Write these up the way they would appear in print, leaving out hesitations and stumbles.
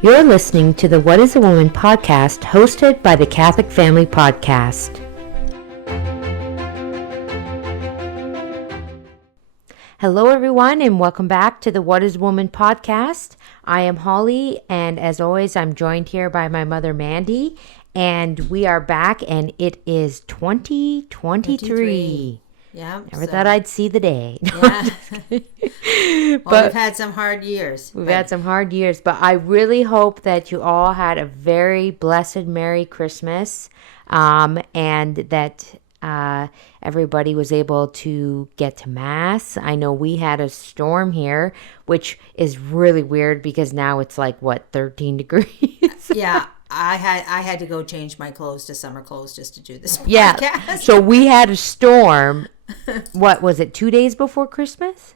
You're listening to the What is a Woman podcast hosted by the Catholic Family Podcast. Hello, everyone, and welcome back to the What is a Woman podcast. I am Holly, and as always, I'm joined here by my mother, Mandy, and we are back, and it is 2023. Yeah. Never thought I'd see the day. Yeah. Well, we've had some hard years. We've had some hard years, but I really hope that you all had a very blessed Merry Christmas, and that everybody was able to get to Mass. I know we had a storm here, which is really weird because now it's like, 13 degrees? Yeah. I had to go change my clothes to summer clothes just to do this podcast. Yeah. So we had a storm. What was it? 2 days before Christmas?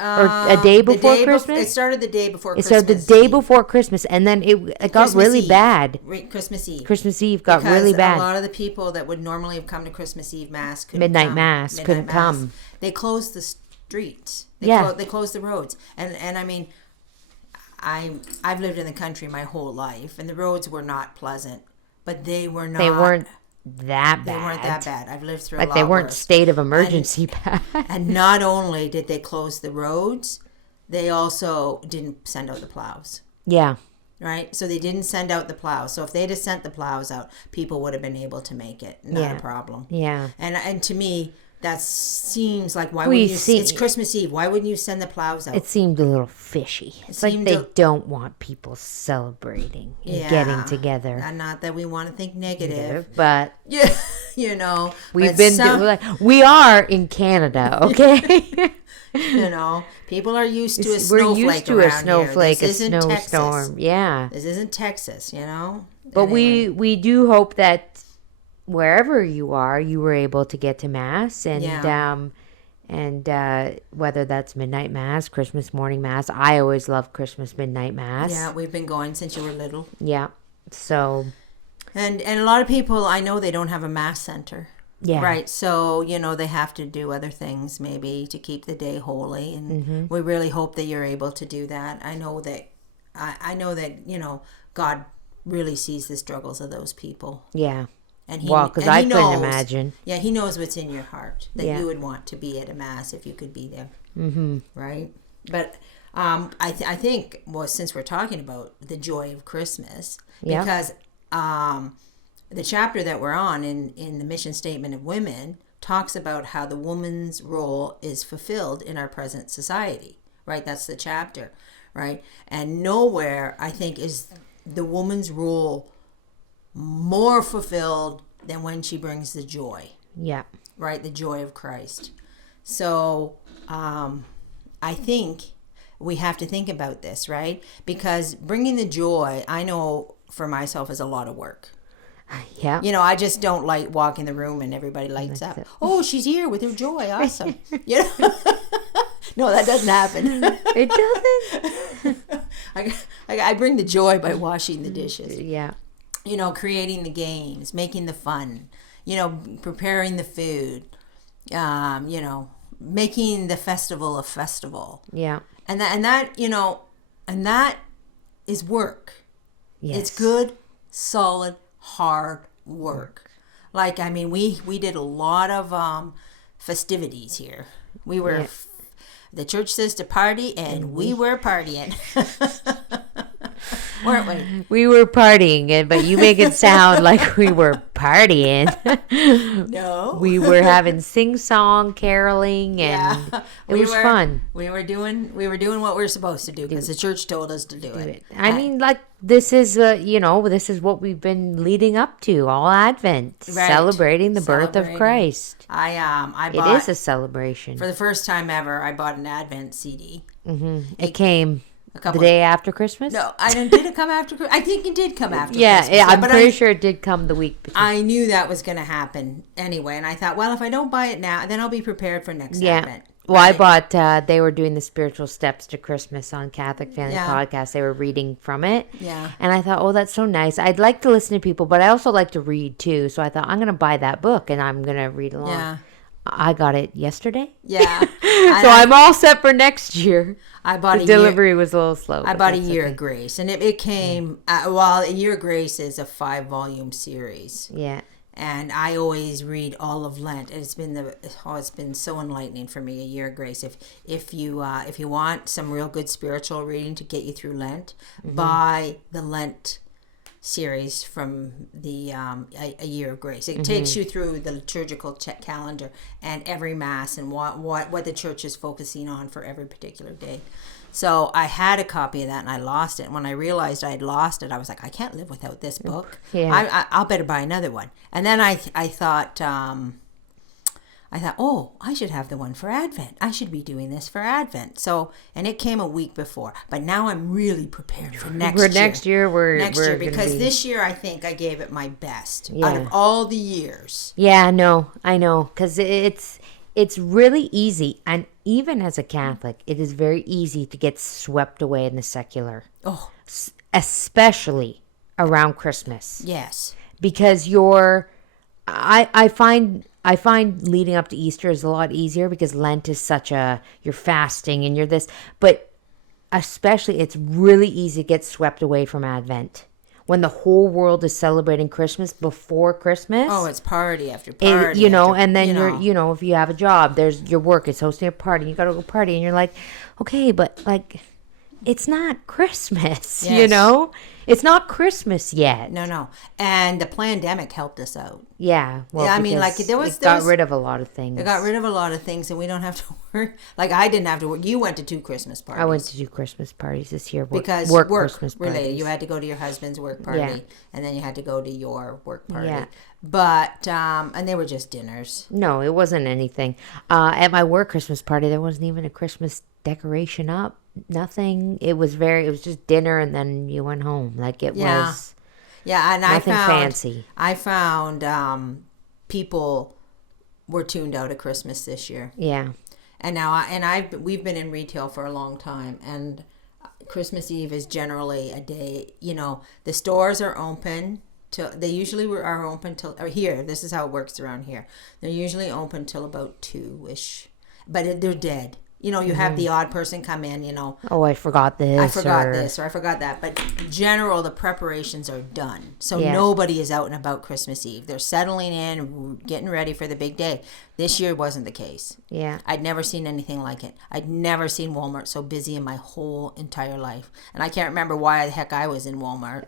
Or a day before Christmas? It started the day before Christmas. It started the day before Christmas, and then it got really bad. Christmas Eve. Christmas Eve got really bad. A lot of the people that would normally have come to Christmas Eve Mass couldn't Midnight come. Mass couldn't come. They closed the streets. They closed the roads. And I mean, I've lived in the country my whole life, and the roads were not pleasant, but they weren't that bad. They weren't that bad. I've lived through a lot they weren't worse. State of emergency bad. And not only did they close the roads, they also didn't send out the plows. Yeah. Right? So they didn't send out the plows. So if they'd have sent the plows out, people would have been able to make it. Not a problem. Yeah. And to me, that seems like, it's Christmas Eve. Why wouldn't you send the plows out? It seemed a little fishy. It's like they don't want people celebrating and getting together. And not that we want to think negative. But, you know. We are in Canada, okay? You know, people are used to a snowstorm. Yeah. This isn't Texas, you know? But anyway. we do hope that wherever you are, you were able to get to Mass, and whether that's midnight Mass, Christmas morning Mass. I always love Christmas midnight Mass. Yeah, we've been going since you were little. Yeah, so and a lot of people, I know, they don't have a Mass center. Yeah, right. So they have to do other things maybe to keep the day holy, and we really hope that you're able to do that. I know that God really sees the struggles of those people. Yeah. Because I couldn't imagine. Yeah, he knows what's in your heart, that you would want to be at a Mass if you could be there. Mm-hmm. Right? But I think, since we're talking about the joy of Christmas, because the chapter that we're on in the Mission Statement of Women talks about how the woman's role is fulfilled in our present society. Right? That's the chapter. Right? And nowhere, I think, is the woman's role more fulfilled than when she brings the joy. Yeah. Right? The joy of Christ. So I think we have to think about this, right? Because bringing the joy, I know for myself, is a lot of work. Yeah. I just don't like walking the room and everybody lights up. Oh, she's here with her joy. Awesome. No, that doesn't happen. It doesn't. I bring the joy by washing the dishes. Yeah. Creating the games, making the fun, preparing the food, making the festival a festival. Yeah. And that is work. Yes. It's good, solid, hard work. Like, we did a lot of festivities here. We were, the church says to party, and we were partying. Weren't we? We were partying, but you make it sound like we were partying. No. We were having sing-song, caroling, and it was fun. We were doing what we were supposed to do because the church told us to do it. This is this is what we've been leading up to all Advent, celebrating the birth of Christ. It is a celebration. For the first time ever, I bought an Advent CD. Mm-hmm. It came the day after Christmas? No, did it come after Christmas? I think it did come after Christmas. Yeah, I'm pretty sure it did come the week before. I knew that was going to happen anyway, and I thought, well, if I don't buy it now, then I'll be prepared for next Advent. Well, I bought, they were doing the Spiritual Steps to Christmas on Catholic Family Podcast. They were reading from it. Yeah. And I thought, that's so nice. I'd like to listen to people, but I also like to read too. So I thought, I'm going to buy that book and I'm going to read along. Yeah. I got it yesterday. Yeah. So I'm all set for next year. I bought the delivery was a little slow. I bought a Year of Grace, and it came. A Year of Grace is a 5-volume series. Yeah. And I always read all of Lent. It's been so enlightening for me. A Year of Grace. If you want some real good spiritual reading to get you through Lent, buy the Lent series from the a Year of Grace. It takes you through the liturgical calendar and every mass and what the church is focusing on for every particular day. So I had a copy of that and I lost it. And when I realized I had lost it, I was like, I can't live without this book. Yeah. I'll better buy another one. And then I thought, oh, I should have the one for Advent. I should be doing this for Advent. So, and it came a week before. But now I'm really prepared for next year. Next year, because this year I think I gave it my best out of all the years. Yeah, no, I know. Because it's really easy. And even as a Catholic, it is very easy to get swept away in the secular. Oh. Especially around Christmas. Yes. Because I find leading up to Easter is a lot easier because Lent is you're fasting and you're this, but especially it's really easy to get swept away from Advent when the whole world is celebrating Christmas before Christmas. Oh, it's party after party. And then you're, if you have a job, there's your work is hosting a party, you got to go party, and you're like, okay, but like, it's not Christmas, Yes. It's not Christmas yet. No. And the pandemic helped us out. Yeah. Well, yeah, I mean, like, it got rid of a lot of things. It got rid of a lot of things, and we don't have to work. Like, I didn't have to work. You went to 2 Christmas parties. I went to 2 Christmas parties this year. Because work Christmas related. parties. You had to go to your husband's work party, and then you had to go to your work party. Yeah. But, and they were just dinners. No, it wasn't anything. At my work Christmas party, there wasn't even a Christmas decoration up. Nothing. It was just dinner, and then you went home. Like, it was and nothing fancy. I found people were tuned out of Christmas this year. Yeah. And now we've been in retail for a long time, and Christmas Eve is generally a day, the stores are open they usually are open till, or here, this is how it works around here. They're usually open till about 2-ish, but they're dead. You have the odd person come in, Oh, I forgot this. I forgot this or I forgot that. But in general, the preparations are done. So nobody is out and about Christmas Eve. They're settling in, getting ready for the big day. This year wasn't the case. Yeah. I'd never seen anything like it. I'd never seen Walmart so busy in my whole entire life. And I can't remember why the heck I was in Walmart.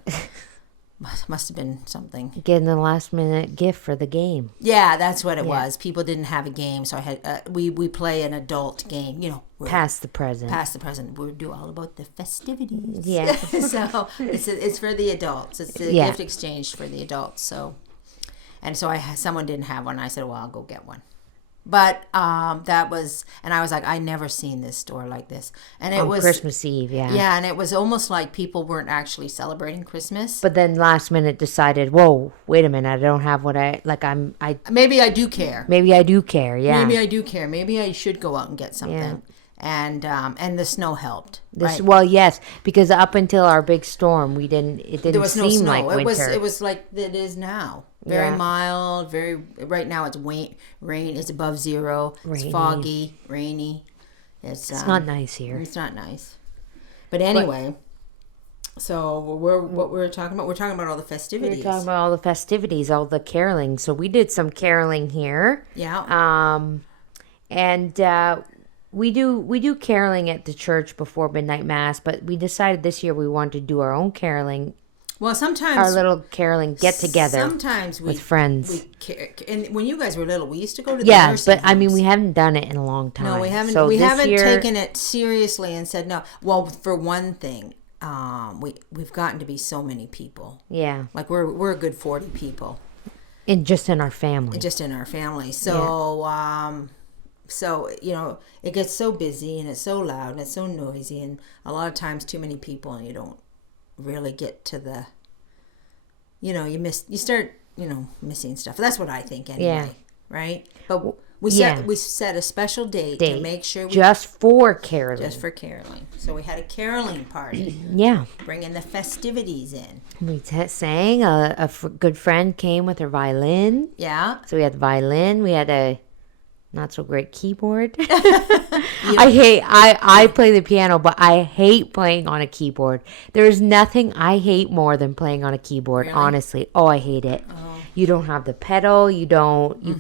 Must have been something. Getting the last minute gift for the game. Yeah, that's what it was. People didn't have a game, so I had we play an adult game. Pass the present. We do all about the festivities. Yeah. So it's for the adults. It's the gift exchange for the adults. So someone didn't have one. I said, well, I'll go get one. But that was, and I was like, I never seen this store like this. And it was Christmas Eve, yeah. Yeah, and it was almost like people weren't actually celebrating Christmas. But then last minute decided, whoa, wait a minute, I don't have what I maybe I do care. Maybe I do care, yeah. Maybe I do care. Maybe I should go out and get something. Yeah. And the snow helped. Right? Well, yes, because up until our big storm, it didn't there was no seem snow. like winter. It was like it is now. Very mild, right now it's rain, it's above 0. Rainy. It's foggy, rainy. It's not nice here. It's not nice. But anyway, so what we're talking about? We're talking about all the festivities. We're talking about all the festivities, all the caroling. So we did some caroling here. Yeah. And we do caroling at the church before midnight mass, but we decided this year we wanted to do our own caroling. Well, sometimes our little caroling get together. Sometimes with friends. And when you guys were little, we used to go to the nursing but I mean, we haven't done it in a long time. No, we haven't. So we haven't taken it seriously and said no. Well, for one thing, we've gotten to be so many people. Yeah, like we're a good 40 people. Just in our family. So. So, it gets so busy and it's so loud and it's so noisy and a lot of times too many people and you don't really get to the, you start missing stuff. That's what I think anyway. Yeah. Right? But we set a special date to make sure just for caroling. Just for caroling. So we had a caroling party. Yeah. Bringing the festivities in. We sang. A good friend came with her violin. Yeah. So we had the violin. We had a not so great keyboard. I play the piano, but I hate playing on a keyboard. There's nothing I hate more than playing on a keyboard, Really? honestly. Oh, I hate it. You don't have the pedal, you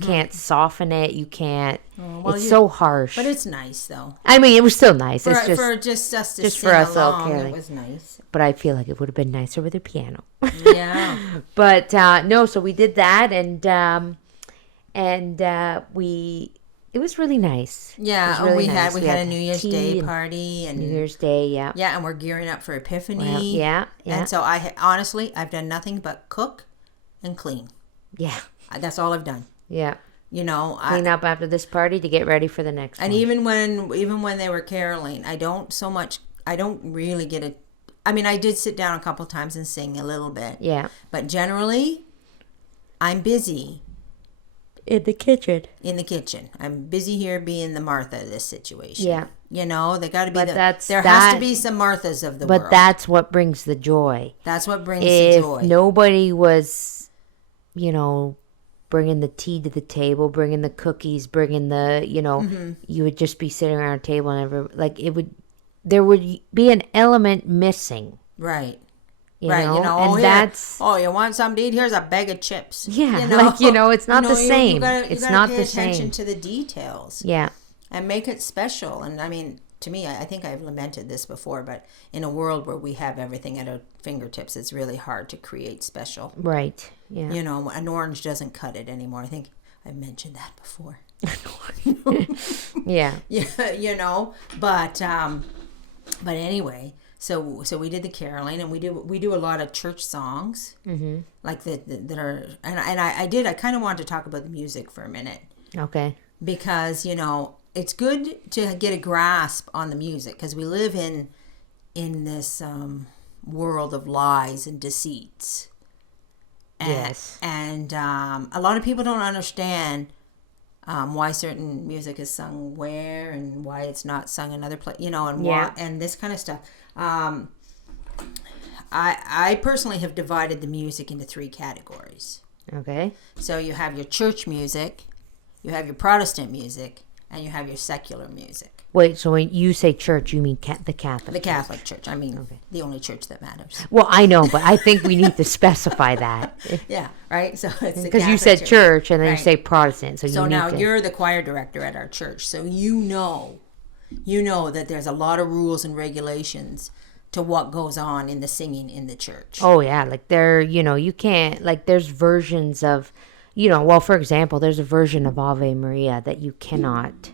can't soften it, you can't. It's so harsh. But it's nice though. I mean, it was still nice. For, It's just for just us to just sing for us along, little it was nice. but I feel like it would have been nicer with a piano. Yeah. But no, so we did that, and it was really nice. Yeah, really we nice. had a New Year's tea Day and party and New Year's Day, yeah. yeah, and we're gearing up for Epiphany. Well, yeah. And so honestly, I've done nothing but cook and clean. Yeah. That's all I've done. Yeah. You know, Clean up after this party to get ready for the next and one. even when they were caroling, I don't really get it. I mean, I did sit down a couple times and sing a little bit. Yeah. But generally, I'm busy In the kitchen. in the kitchen. I'm busy here being the Martha of this situation. Yeah. You know, they got to be But has to be some Marthas of the world. But that's what brings the joy. That's what brings If the joy. nobody was, bringing the tea to the table, bringing the cookies, bringing the, you would just be sitting around a table and there would be an element missing. Right. You right, know? and that's you want something to eat? Here's a bag of chips. Yeah, it's not the same. It's not the same. Pay attention to the details. Yeah. And make it special. And I mean, to me, I think I've lamented this before, but in a world where we have everything at our fingertips, it's really hard to create special. Right. Yeah. An orange doesn't cut it anymore. I think I've mentioned that before. Yeah. Yeah, but anyway, so we did the caroling, and we do a lot of church songs, like that are, and I kind of wanted to talk about the music for a minute. Okay. Because it's good to get a grasp on the music, because we live in this world of lies and deceits. Yes. And a lot of people don't understand why certain music is sung where and why it's not sung another place, why, and this kind of stuff. I personally have divided the music into 3 categories. Okay. So you have your church music, you have your Protestant music, and you have your secular music. Wait, so when you say church, you mean the Catholic? The Catholic Church. I mean, the only church that matters. Well, I know, but I think we need to specify that. Yeah, right? So it's because you said church and then right. You say Protestant. So now you're the choir director at our church. So you know that there's a lot of rules and regulations to what goes on in the singing in the church. Oh, yeah. Like you can't, like there's versions of, for example, there's a version of Ave Maria that you cannot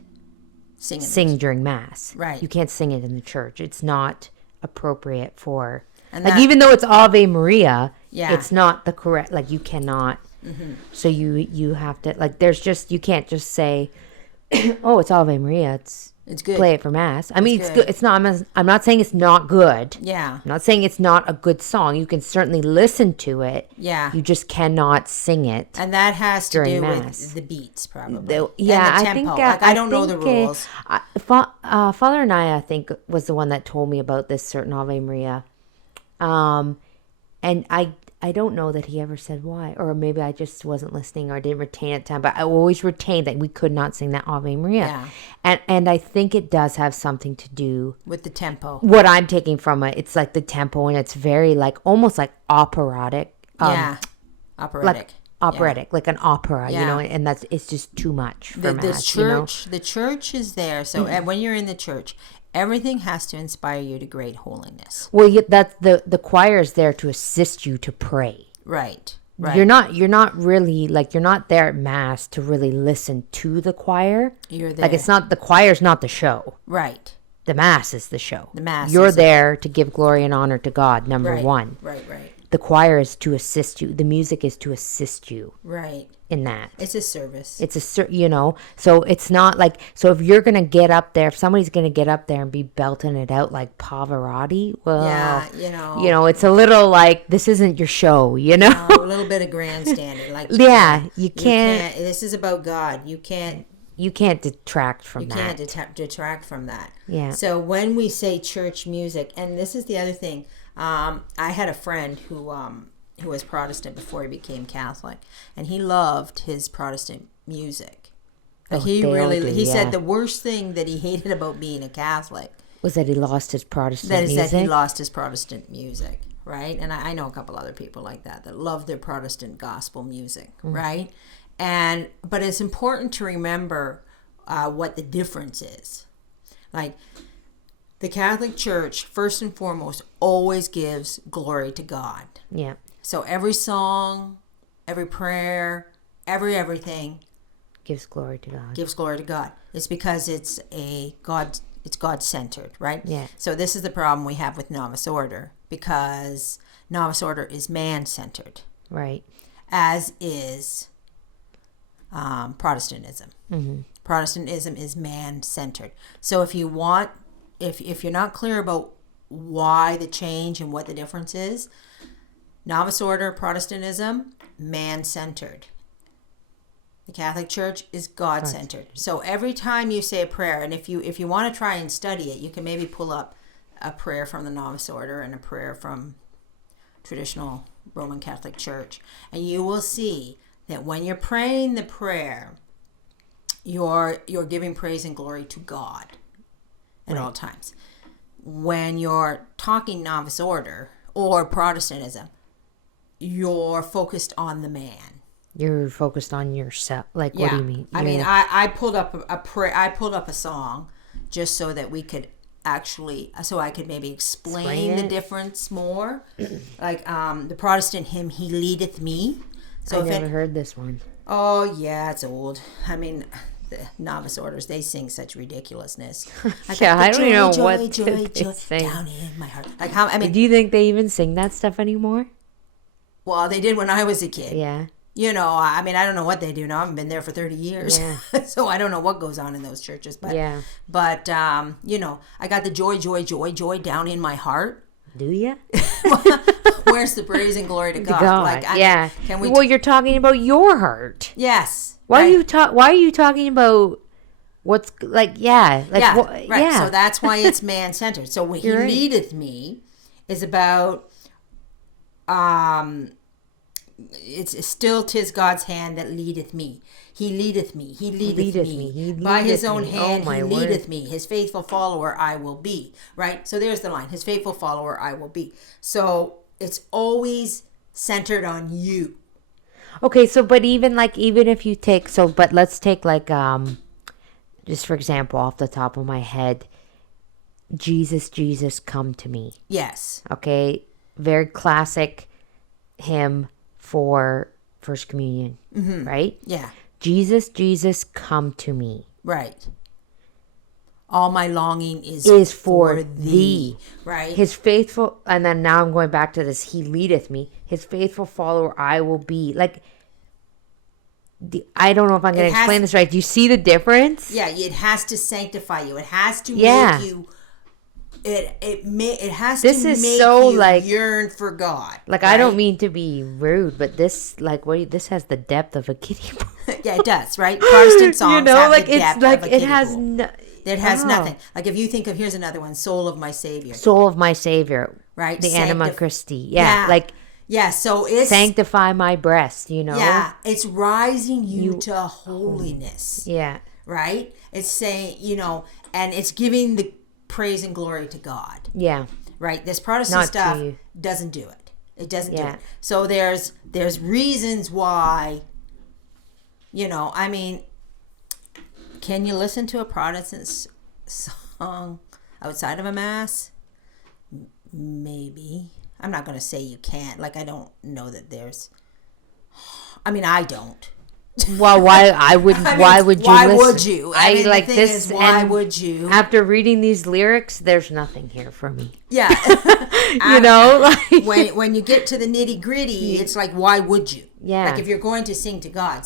sing during Mass. Right. You can't sing it in the church. It's not appropriate for, and even though it's Ave Maria, yeah. It's not the correct, you cannot. Mm-hmm. So you have to, you can't just say, oh, it's Ave Maria. It's good. Play it for Mass. I mean, it's good. It's not. I'm not saying it's not good. Yeah. I'm not saying it's not a good song. You can certainly listen to it. Yeah. You just cannot sing it. And that has to do Mass. with the beats, probably. And the tempo. I think. I don't know the rules. Father and I think, was the one that told me about this certain Ave Maria, and I don't know that he ever said why, or maybe I just wasn't listening or didn't retain it time, but I always retained that we could not sing that Ave Maria. Yeah. And I think it does have something to do with the tempo. What I'm taking from it, it's like the tempo, and it's very almost like operatic. Operatic. Operatic, like an opera, and it's just too much for Mass. The church is there, so when you're in the church, everything has to inspire you to great holiness. Well, that's the choir is there to assist you to pray. Right. You're not really you're not there at Mass to really listen to the choir. You're there. It's not, the choir's not the show. Right. The Mass is the show. The Mass. You're there to give glory and honor to God. Number one. Right. The choir is to assist you. The music is to assist you. Right. In that. It's a service. It's so it's not so if you're going to get up there, if somebody's going to get up there and be belting it out like Pavarotti, well, yeah, it's a little this isn't your show, a little bit of grandstanding. You can't. This is about God. You can't detract from that. You can't detract from that. Yeah. So when we say church music, and this is the other thing, I had a friend who was Protestant before he became Catholic, and he loved his Protestant music. Like he said the worst thing that he hated about being a Catholic was that he lost his Protestant music. That he lost his Protestant music, right? And I know a couple other people like that love their Protestant gospel music, right? But it's important to remember what the difference is. Like, the Catholic Church, first and foremost, always gives glory to God. Yeah. So every song, every prayer, everything gives glory to God. Gives glory to God. It's because it's God-centered, right? Yeah. So this is the problem we have with novice order, because novice order is man-centered. Right. As is Protestantism. Mm-hmm. Protestantism is man-centered. So if you're not clear about why the change and what the difference is, novice order, Protestantism, man-centered. The Catholic Church is God-centered. So every time you say a prayer, and if you want to try and study it, you can maybe pull up a prayer from the novice order and a prayer from traditional Roman Catholic Church, and you will see that when you're praying the prayer, you're giving praise and glory to God at all times. When you're talking novice order or Protestantism, you're focused on the man. You're focused on yourself. Like, what do you mean? I pulled up a prayer. I pulled up a song just so that we could so I could maybe explain the difference more. Like the Protestant hymn, "He Leadeth Me." So I never heard this one. Oh yeah, it's old. I mean, the novice orders, they sing such ridiculousness. I don't even know what joy sing down in my heart. Like how? I mean, do you think they even sing that stuff anymore? Well, they did when I was a kid. Yeah. You know, I mean, I don't know what they do now. I haven't been there for 30 years. Yeah. So I don't know what goes on in those churches. But, yeah. But you know, I got the joy down in my heart. Do you? Where's the praise and glory to God? Yeah. Can we? Well, you're talking about your heart. Yes. Why are you talking about what's like? Yeah. Like, right. Yeah. So that's why it's man-centered. So when He leadeth me is about it's still 'tis God's hand that leadeth me. He leadeth me. He leadeth me. By his own hand he leadeth me. His faithful follower I will be. Right? So there's the line. His faithful follower I will be. So it's always centered on you. Okay, so but even if you take but let's take just for example off the top of my head, Jesus, Jesus, come to me. Yes. Okay. Very classic hymn for First Communion, right? Yeah. Jesus, Jesus, come to me. Right. All my longing is for thee. Right. His faithful, and then now I'm going back to this, he leadeth me. His faithful follower I will be. Like, I don't know if I'm going to explain this right. Do you see the difference? Yeah, it has to sanctify you. It has to make you... It has to make you yearn for God. Like, right? I don't mean to be rude, but this this has the depth of a kiddie pool. Yeah, it does, right? Protestant songs have the depth of a kiddie pool. It has nothing. Like if you think of, here's another one, "Soul of My Savior." Soul of my Savior. Right. The Anima Christi. Yeah. Like. Yeah, so it's... Sanctify my breast, you know? Yeah, it's rising you to holiness. Yeah. Right? It's saying, you know, and it's giving the praise and glory to God. Yeah. Right? This Protestant stuff doesn't do it. It doesn't do it. So there's reasons why, you know, I mean, can you listen to a Protestant song outside of a mass? Maybe. I'm not going to say you can't. Like, I don't know that there's... I mean, I don't. Well, why would you listen? Why would you? I mean, like this. Why would you? After reading these lyrics, there's nothing here for me. Yeah, you know, like when you get to the nitty gritty, it's like, why would you? Yeah, like if you're going to sing to God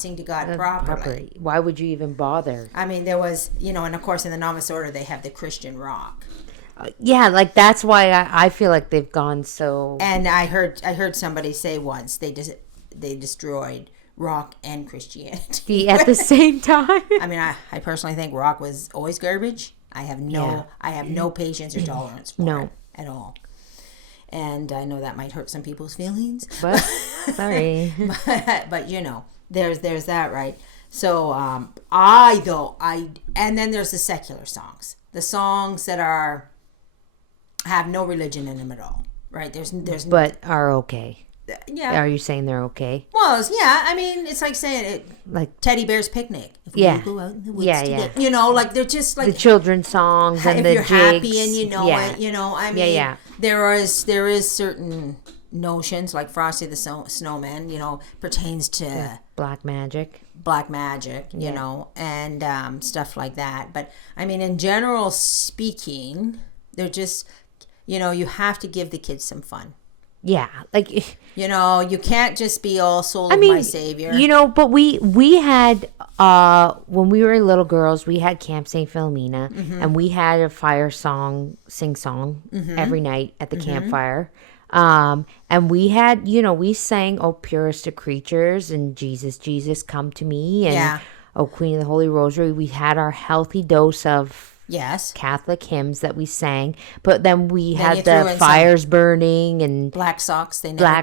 properly. Why would you even bother? I mean, there was, you know, and of course in the novice order they have the Christian rock. Yeah, like that's why I feel like they've gone so. And I heard somebody say once they destroyed rock and Christianity at the same time. I mean, I personally think rock was always garbage. I have no patience or tolerance for it at all. And I know that might hurt some people's feelings. But sorry. but you know, there's that, right? So and then there's the secular songs, the songs that have no religion in them at all, right? There's but are okay. Yeah. Are you saying they're okay? Well, yeah. I mean, it's like saying it, like Teddy Bear's Picnic. If we go out in the woods together, like they're just like the children's songs and the you're jigs. Happy and it, I mean, there is certain notions like Frosty the Snowman, pertains to black magic, and stuff like that. But I mean, in general speaking, they're just, you have to give the kids some fun. Yeah, like you can't just be all soul of my savior. But we had when we were little girls, we had Camp St. Philomena, and we had a fire sing song every night at the campfire. And we had, we sang "Oh Purest of Creatures" and "Jesus, Jesus, Come to Me" and "Oh Queen of the Holy Rosary." We had our healthy dose of Catholic hymns that we sang, but then we had the fires burning and Black Socks. They never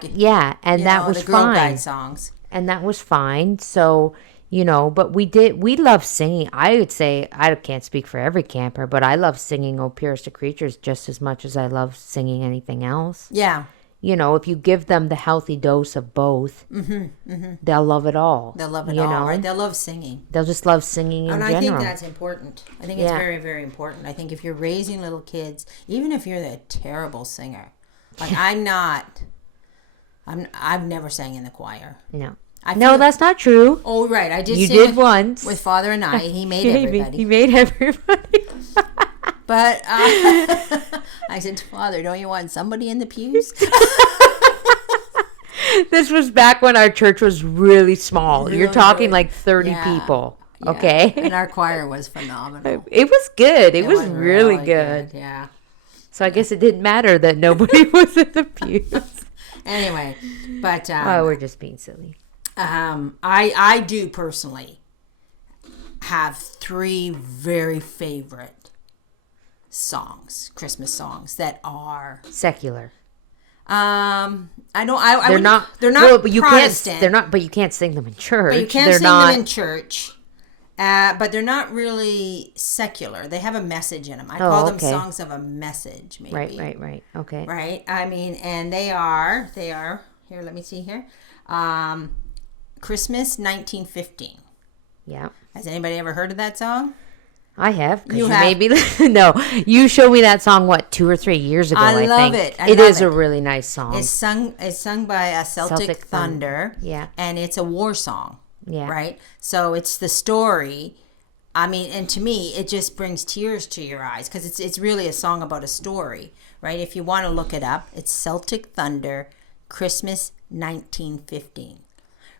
and that was the Girl fine. Guide songs, and that was fine. So but we love singing. I would say I can't speak for every camper, but I love singing "Oh Purest of Creatures" just as much as I love singing anything else. Yeah. If you give them the healthy dose of both, they'll love it all. They'll love it all, right? They'll love singing. They'll just love singing in general. And I think that's important. I think it's very, very important. I think if you're raising little kids, even if you're the terrible singer, like I've never sang in the choir. No. That's not true. Oh, right. I did. You did once. With Father and I. He made everybody. He made everybody. But I said, Father, don't you want somebody in the pews? This was back when our church was really small. Really, you're talking like 30 people. Yeah. Okay. And our choir was phenomenal. It was good. It was really good. Yeah. So I guess it didn't matter that nobody was in the pews. Anyway, but we're just being silly. I do personally have 3 very favorite Christmas songs that are secular. I know they're not well, but you Protestant. But you can't sing them in church. But you can't sing them in church. But they're not really secular. They have a message in them. I call them songs of a message, maybe. Right. Okay. Right? I mean, and they are, here, let me see here. Christmas 1915. Yeah. Has anybody ever heard of that song? I have. You maybe no. You showed me that song 2 or 3 years ago. I love think. it. It is a really nice song. It's sung by a Celtic Thunder. Yeah, and it's a war song. Yeah, right. So it's the story. I mean, and to me, it just brings tears to your eyes because it's really a song about a story, right? If you want to look it up, it's Celtic Thunder, Christmas 1915,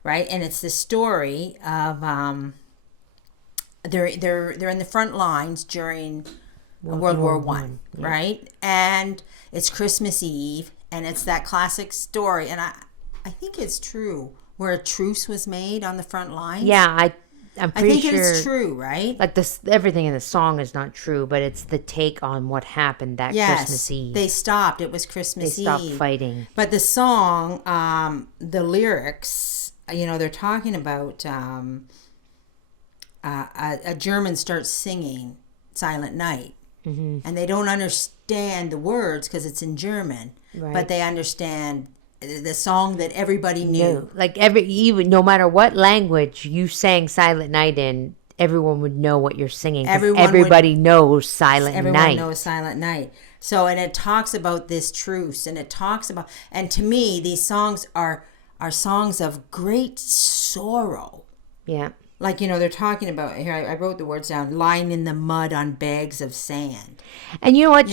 right? And it's the story of they're in the front lines during World War One, right? And it's Christmas Eve, and it's that classic story, and I think it's true, where a truce was made on the front lines. Yeah, I'm pretty sure. I think it's true, right? Like everything in the song is not true, but it's the take on what happened that Christmas Eve. They stopped. It was Christmas Eve. They stopped fighting. But the song, the lyrics, they're talking about a German starts singing Silent Night. Mm-hmm. And they don't understand the words because it's in German. Right. But they understand the song that everybody knew. Like no matter what language you sang Silent Night in, everyone would know what you're singing. Everybody knows Silent Night. Everyone knows Silent Night. So, and it talks about this truce, and it talks about, and to me, these songs are songs of great sorrow. Yeah. Like, they're talking about, here, I wrote the words down, lying in the mud on bags of sand. And you know what,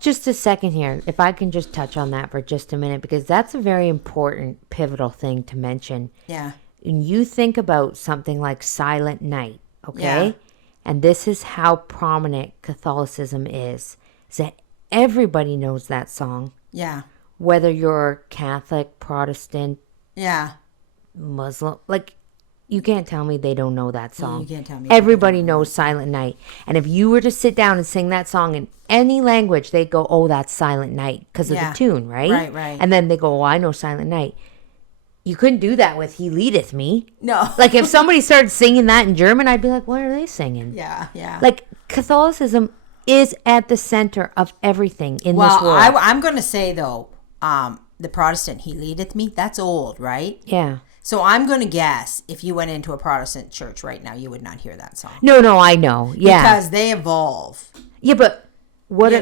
just a second here, if I can just touch on that for just a minute, because that's a very important, pivotal thing to mention. Yeah. When you think about something like Silent Night, okay? Yeah. And this is how prominent Catholicism is that everybody knows that song. Yeah. Whether you're Catholic, Protestant, yeah, Muslim, like, you can't tell me they don't know that song. You can't tell me. Everybody knows Silent Night. And if you were to sit down and sing that song in any language, they'd go, oh, that's Silent Night because of the tune, right? Right. And then they go, oh, I know Silent Night. You couldn't do that with He Leadeth Me. No. Like, if somebody started singing that in German, I'd be like, what are they singing? Yeah. Like, Catholicism is at the center of everything in this world. Well, I'm going to say, though, the Protestant, He Leadeth Me, that's old, right? Yeah. So I'm going to guess if you went into a Protestant church right now, you would not hear that song. No, I know. Yeah. Because they evolve. Yeah, but what...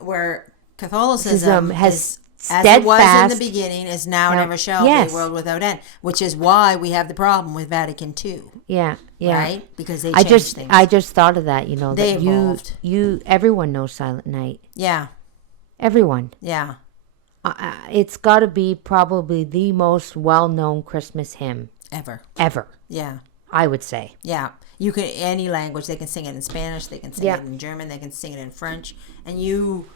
where Catholicism has as it was in steadfast... the beginning, is now and ever shall be, world without end. Which is why we have the problem with Vatican II. Yeah. Right? Because they changed things. I just thought of that, They evolved. Everyone knows Silent Night. Yeah. Everyone. Yeah. It's got to be probably the most well-known Christmas hymn ever. Yeah. I would say. Yeah. You can, any language, they can sing it in Spanish, they can sing it in German, they can sing it in French, and you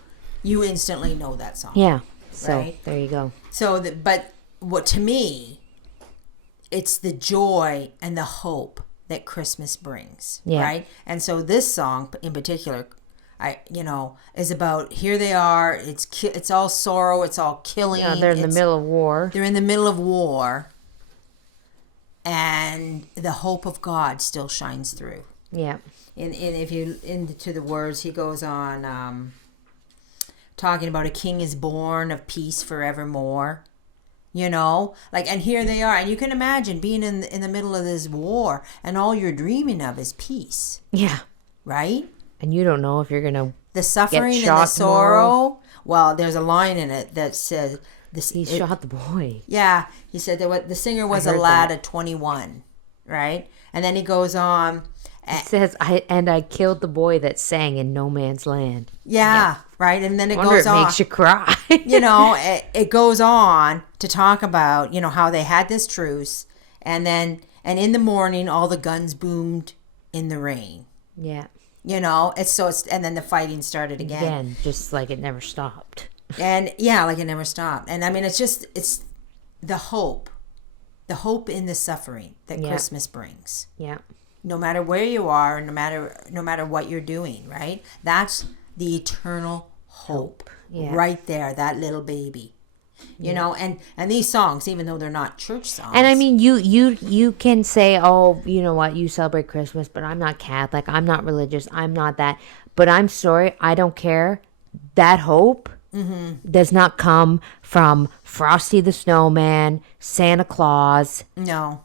instantly know that song. Yeah. So right? There you go. So, but what to me, it's the joy and the hope that Christmas brings. Yeah. Right. And so this song in particular, is about, here they are. It's all sorrow. It's all killing. Yeah, they're in the middle of war. They're in the middle of war, and the hope of God still shines through. Yeah. And if you into the words, he goes on talking about a king is born of peace forevermore. And here they are, and you can imagine being in the middle of this war, and all you're dreaming of is peace. Yeah. Right. And you don't know if you're gonna the suffering and the sorrow. Tomorrow. Well, there's a line in it that says, He shot the boy. Yeah, he said that the singer was a lad of 21, right? And then he goes on. It says, I killed the boy that sang in no man's land. Yeah, right. And then it goes on. It makes you cry. It goes on to talk about how they had this truce, and in the morning all the guns boomed in the rain. Yeah. And then the fighting started again. Again, just like it never stopped. And yeah, like it never stopped. And I mean, it's the hope in the suffering that Christmas brings. Yeah. No matter where you are, no matter what you're doing, right? That's the eternal hope. Yeah. Right there, that little baby. And these songs, even though they're not church songs. And I mean, you can say, oh, you know what, you celebrate Christmas, but I'm not Catholic, I'm not religious, I'm not that. But I'm sorry, I don't care. That hope does not come from Frosty the Snowman, Santa Claus. No.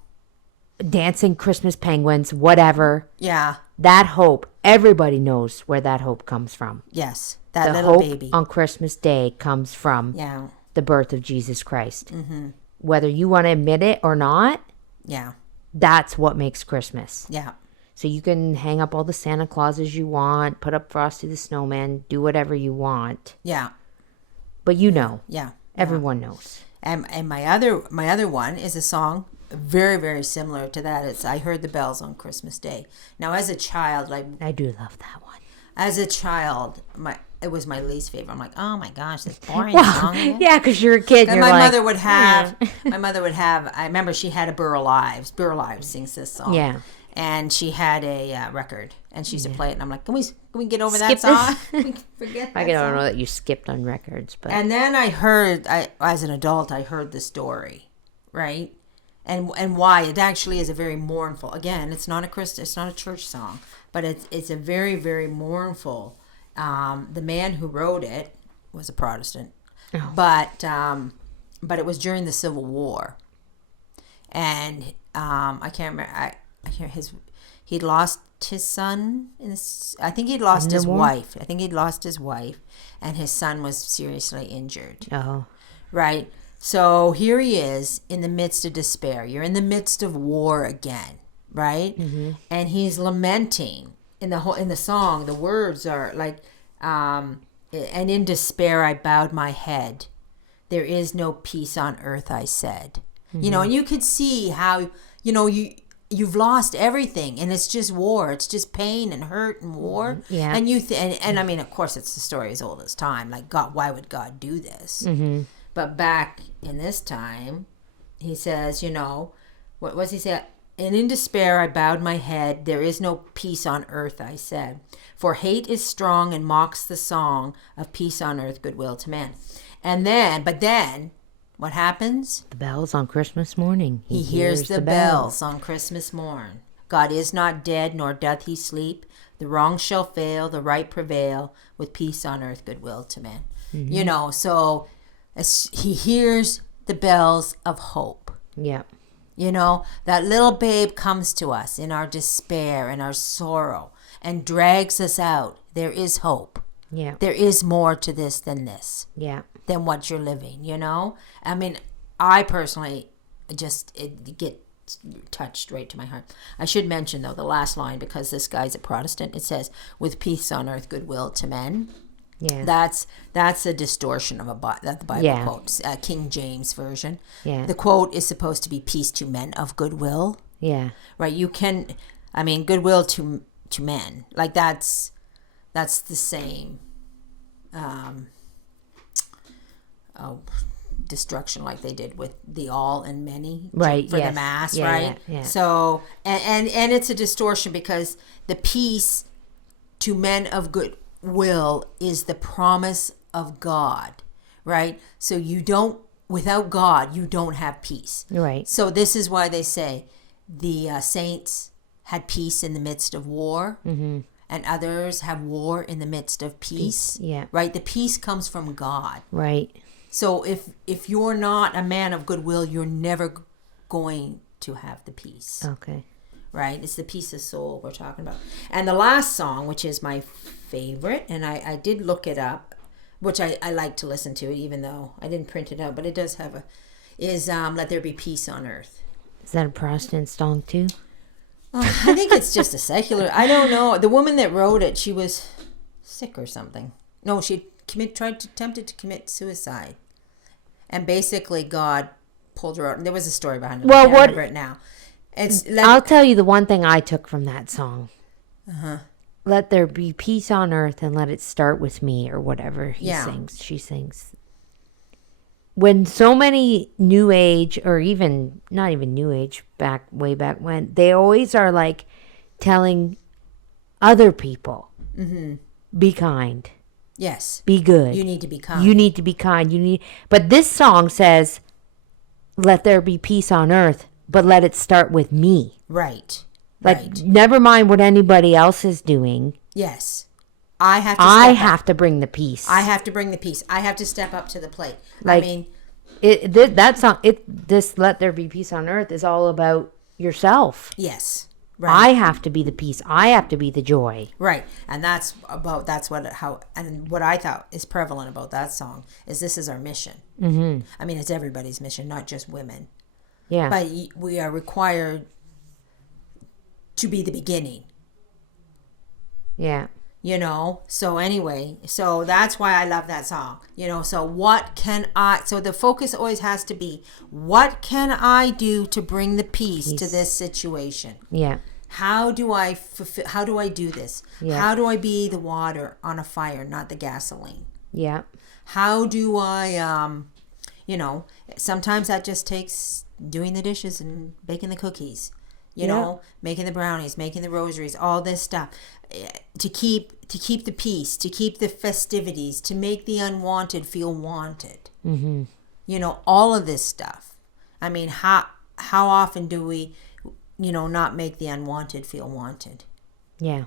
Dancing Christmas penguins, whatever. Yeah. That hope, everybody knows where that hope comes from. Yes, that the little hope baby. On Christmas Day comes from the birth of Jesus Christ. Mm-hmm. Whether you want to admit it or not, that's what makes Christmas. Yeah. So you can hang up all the Santa Clauses you want, put up Frosty the Snowman, do whatever you want. Yeah. But Yeah. Everyone knows. And my other one is a song very, very similar to that. It's I Heard the Bells on Christmas Day. Now, as a child, I do love that one. As a child, it was my least favorite. I'm like, oh my gosh, this boring song. Yeah, because you're a kid. And my mother would have. I remember she had a Burl Ives. Burl Ives sings this song. Yeah. And she had a record, and she used to play it. And I'm like, can we get over that song? Forget that I don't know that you skipped on records, but. And then as an adult, I heard the story, right? And why it actually is a very mournful. Again, it's not a church song, but it's a very, very mournful. The man who wrote it was a Protestant, but it was during the Civil War, and I can't remember. He'd lost his son. I think he'd lost his wife. I think he'd lost his wife, and his son was seriously injured. Oh, right. So here he is in the midst of despair. You're in the midst of war again, right? Mm-hmm. And he's lamenting in the song. The words are like, and in despair I bowed my head. There is no peace on earth, I said. Mm-hmm. And you could see how you've lost everything, and it's just war. It's just pain and hurt and war. Yeah. And and I mean, of course, it's the story as old as time. Like, God, why would God do this? Mm-hmm. But back in this time, he says, what was he say? And in despair, I bowed my head. There is no peace on earth, I said. For hate is strong and mocks the song of peace on earth, goodwill to men. But then, what happens? The bells on Christmas morning. He hears the bells on Christmas morn. God is not dead, nor doth he sleep. The wrong shall fail, the right prevail, with peace on earth, goodwill to men. Mm-hmm. So as he hears the bells of hope. Yeah. That little babe comes to us in our despair and our sorrow and drags us out. There is hope. Yeah. There is more to this than this. Yeah. Than what you're living, I mean, I personally it get touched right to my heart. I should mention, though, the last line, because this guy's a Protestant. It says, with peace on earth, goodwill to men. Yeah. That's a distortion of that the Bible quotes, King James Version. Yeah. The quote is supposed to be peace to men of goodwill. Yeah. Right. Goodwill to men. Like that's the same. Destruction like they did with the all and many, right? For the mass, right? Yeah. So and it's a distortion because the peace to men of goodwill is the promise of God, right? So without God, you don't have peace, right? So this is why they say the saints had peace in the midst of war. Mm-hmm. And others have war in the midst of peace. Yeah. Right? The peace comes from God. Right. So if you're not a man of goodwill, you're never going to have the peace. Okay. Right? It's the peace of soul we're talking about. And the last song, which is my favorite, and I did look it up, which I like to listen to, even though I didn't print it out, but it does have is Let There Be Peace on Earth. Is that a Protestant song too? Oh, I think it's just a secular. I don't know. The woman that wrote it, she was sick or something. No, she attempted to commit suicide, and basically God pulled her out. There was a story behind it. Well, I can't remember it now. I'll tell you the one thing I took from that song. Uh-huh. Let there be peace on earth, and let it start with me, or whatever she sings. When so many new age, or even not even new age, way back when, they always are like telling other people, be kind. Yes. Be good. You need to be kind. You need to be kind. But this song says, let there be peace on earth, but let it start with me. Right. Like, never mind what anybody else is doing. Yes. I have to bring the peace. I have to bring the peace. I have to step up to the plate. Like, that song, this Let There Be Peace on Earth is all about yourself. Yes. Right. I have to be the peace. I have to be the joy. Right. And what I thought is prevalent about that song is this is our mission. Mm-hmm. I mean, it's everybody's mission, not just women. Yeah. But we are required to be the beginning. Yeah. So anyway, so that's why I love that song. So the focus always has to be, what can I do to bring the peace to this situation? Yeah. How do I do this? Yeah. How do I be the water on a fire, not the gasoline? Yeah. How do I, sometimes that just takes doing the dishes and baking the cookies. Making the brownies, making the rosaries, all this stuff to keep the peace, to keep the festivities, to make the unwanted feel wanted. Mm-hmm. All of this stuff. I mean, how often do we, not make the unwanted feel wanted? Yeah.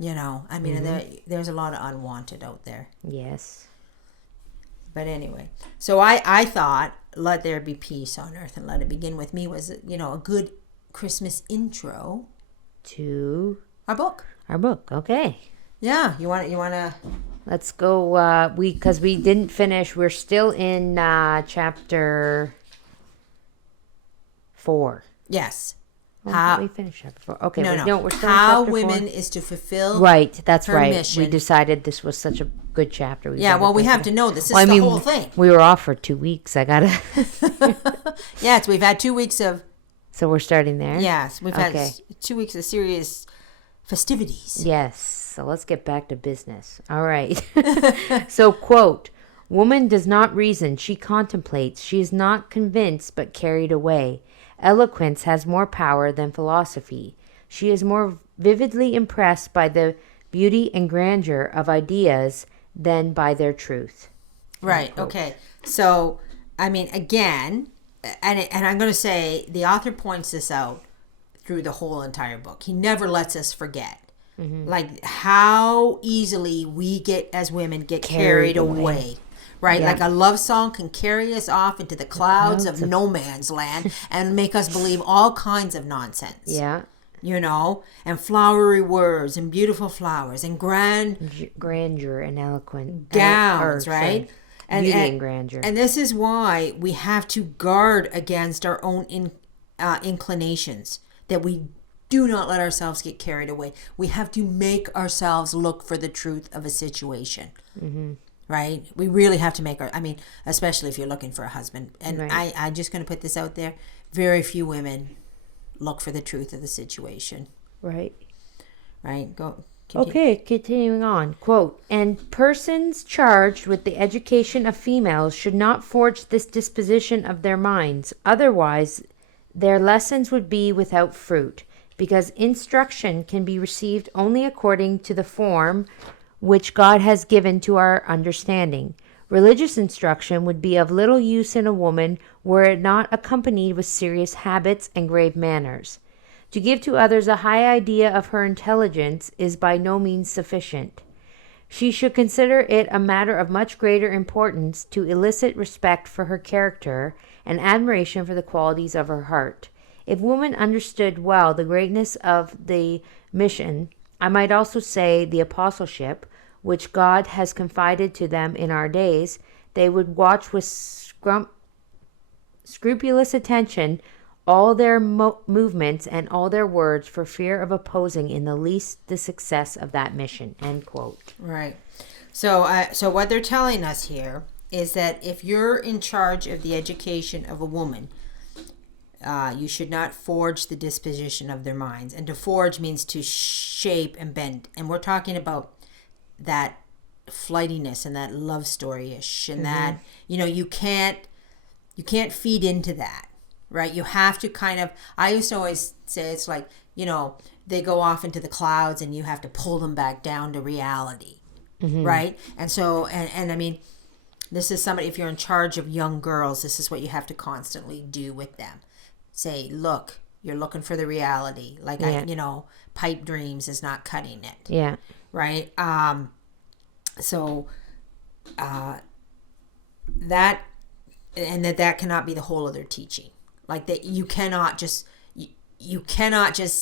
I mean, there's a lot of unwanted out there. Yes. But anyway, so I thought, let there be peace on earth and let it begin with me was, a good Christmas intro to our book. Okay. Yeah, you want to let's go because we didn't finish. We're still in chapter 4. Yes. How we finished chapter 4. Okay, no. We're still how in chapter women 4. is to fulfill that's her right. mission. We decided this was such a good chapter. We have to know this is the whole thing. We were off for 2 weeks. I gotta. Yes, we've had 2 weeks of. So we're starting there? Yes, we've had 2 weeks of serious festivities. Yes, so let's get back to business. All right. So, quote, woman does not reason, she contemplates. She is not convinced, but carried away. Eloquence has more power than philosophy. She is more vividly impressed by the beauty and grandeur of ideas than by their truth. Right, okay. So, I mean, again, and I'm going to say the author points this out through the whole entire book. He never lets us forget. Like how easily we as women get carried away. Right? Yeah. Like a love song can carry us off into the clouds of no man's land and make us believe all kinds of nonsense. Yeah. You know, and flowery words and beautiful flowers and grandeur and eloquent gowns, right? Beauty and grandeur. And this is why we have to guard against our own inclinations, that we do not let ourselves get carried away. We have to make ourselves look for the truth of a situation. Right? We really have to especially if you're looking for a husband. And right. I'm just going to put this out there. Very few women look for the truth of the situation. Right. Right? Go. Continue. Okay, continuing on. Quote, and persons charged with the education of females should not forge this disposition of their minds. Otherwise, their lessons would be without fruit, because instruction can be received only according to the form which God has given to our understanding. Religious instruction would be of little use in a woman were it not accompanied with serious habits and grave manners. To give to others a high idea of her intelligence is by no means sufficient. She should consider it a matter of much greater importance to elicit respect for her character and admiration for the qualities of her heart. If women understood well the greatness of the mission, I might also say the apostleship, which God has confided to them in our days, they would watch with scrupulous attention all their movements and all their words for fear of opposing in the least the success of that mission. End quote. Right. So what they're telling us here is that if you're in charge of the education of a woman, you should not forge the disposition of their minds. And to forge means to shape and bend. And we're talking about that flightiness and that love story-ish and that, you can't feed into that, right? You have to I used to always say it's like, they go off into the clouds and you have to pull them back down to reality, right? And so, and I mean, this is somebody, if you're in charge of young girls, this is what you have to constantly do with them. Say, look, you're looking for the reality. Like, pipe dreams is not cutting it. Yeah. Right? So, that cannot be the whole of their teaching. Like that you cannot just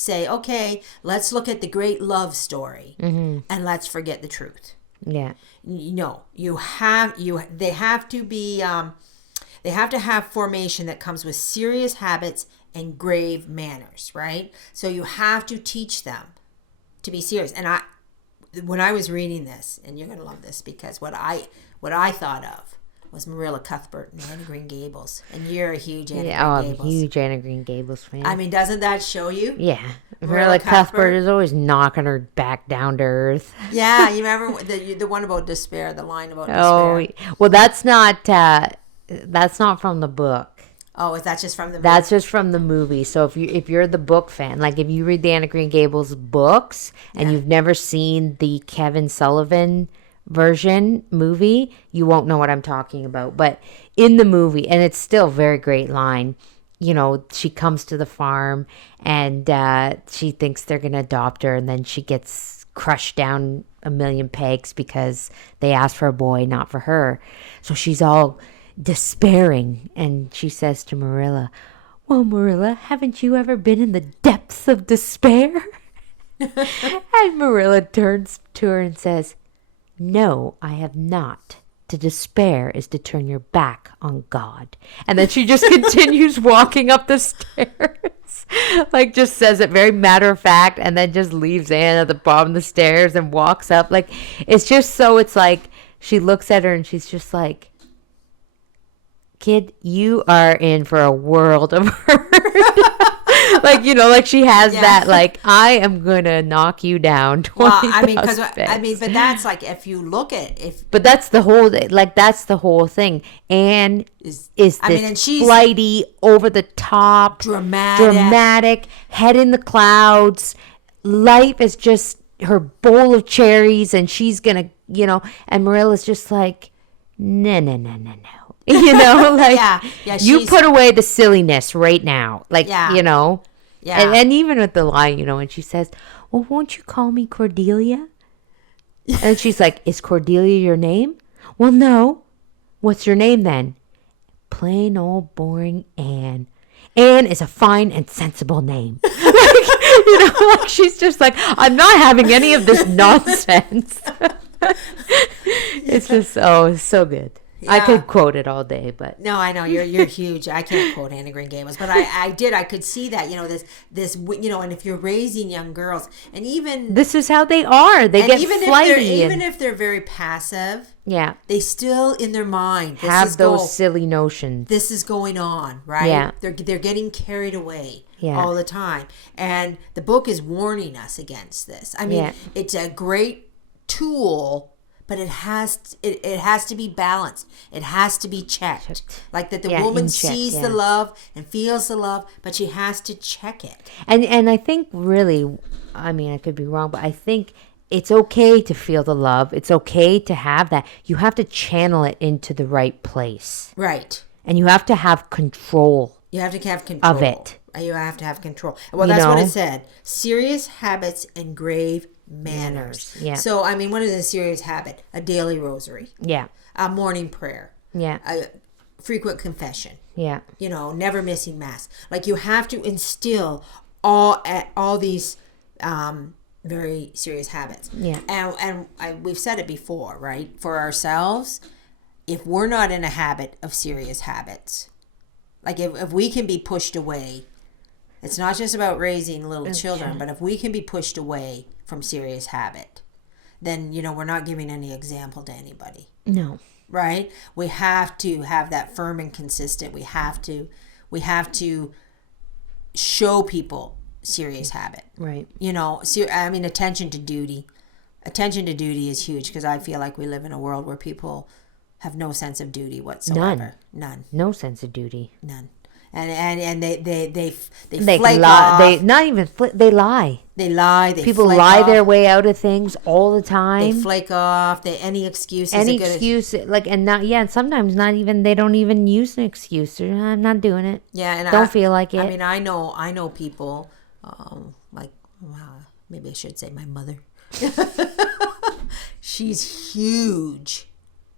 say, okay, let's look at the great love story and let's forget the truth. Yeah. No, they have to be, they have to have formation that comes with serious habits and grave manners, right? So you have to teach them to be serious. And when I was reading this, and you're going to love this, because what I thought of was Marilla Cuthbert and Anne of Green Gables. And you're a huge Anne of Green Gables. I'm a huge Anne of Green Gables fan. I mean, doesn't that show you? Yeah. Marilla Cuthbert is always knocking her back down to earth. Yeah, you remember the one about despair, the line about despair? Oh, well, that's not from the book. Oh, is that just from the movie? That's just from the movie. So if you're the book fan, like if you read the Anne of Green Gables books and you've never seen the Kevin Sullivan version movie, you won't know what I'm talking about. But in the movie, and it's still a very great line, she comes to the farm and she thinks they're going to adopt her, and then she gets crushed down a million pegs because they asked for a boy, not for her. So she's all despairing, and she says to Marilla, well, Marilla, haven't you ever been in the depths of despair? And Marilla turns to her and says, no, I have not. To despair is to turn your back on God. And then she just continues walking up the stairs. Like, just says it very matter of fact, and then just leaves Anne at the bottom of the stairs and walks up. Like, it's just so, it's like, she looks at her and she's just like, kid, you are in for a world of hurt. like she has that, like, I am gonna knock you down 20 but that's like, if you look at but that's the whole thing. Anne is this and she's flighty, over the top, dramatic, head in the clouds. Life is just her bowl of cherries, and she's gonna, and Marilla's just like, no. Like yeah. you put away the silliness right now. Like, Yeah. Yeah. And even with the line, and she says, well, won't you call me Cordelia? And she's like, is Cordelia your name? Well, no. What's your name then? Plain old boring Anne. Anne is a fine and sensible name. Like she's just like, I'm not having any of this nonsense. It's just, it's so good. Yeah. I could quote it all day, but no, I know you're huge. I can't quote Anne of Green Gables, but I could see that, this, and if you're raising young girls, and even this is how they are. They get flighty, even if they're very passive. Yeah, they still in their mind have those silly notions. This is going on, right? Yeah, they're getting carried away all the time, and the book is warning us against this. I mean, it's a great tool. But it has to be balanced. It has to be checked. Like that the woman sees the love and feels the love, but she has to check it. And I think really, I mean, I could be wrong, but I think it's okay to feel the love. It's okay to have that. You have to channel it into the right place. Right. And you have to have control. You have to have control of it. You have to have control. Well, that's what it said. Serious habits and grave manners. Yeah. So, I mean, what is a serious habit? A daily rosary. Yeah. A morning prayer. Yeah. A frequent confession. Yeah. Never missing mass. Like you have to instill all these very serious habits. Yeah. And we've said it before, right? For ourselves, if we're not in a habit of serious habits, like if we can be pushed away, it's not just about raising little children, but if we can be pushed away from serious habit, then, we're not giving any example to anybody. No. Right? We have to have that firm and consistent. We have to show people serious habit. Right. Attention to duty. Attention to duty is huge because I feel like we live in a world where people have no sense of duty whatsoever. None. No sense of duty. None. And they flake off. They not even they lie. They lie. People lie their way out of things all the time. They flake off. Any excuse. And sometimes not even. They don't even use an excuse. I'm not doing it. Yeah, and don't feel like it. I mean, I know people. Maybe I should say my mother. She's huge.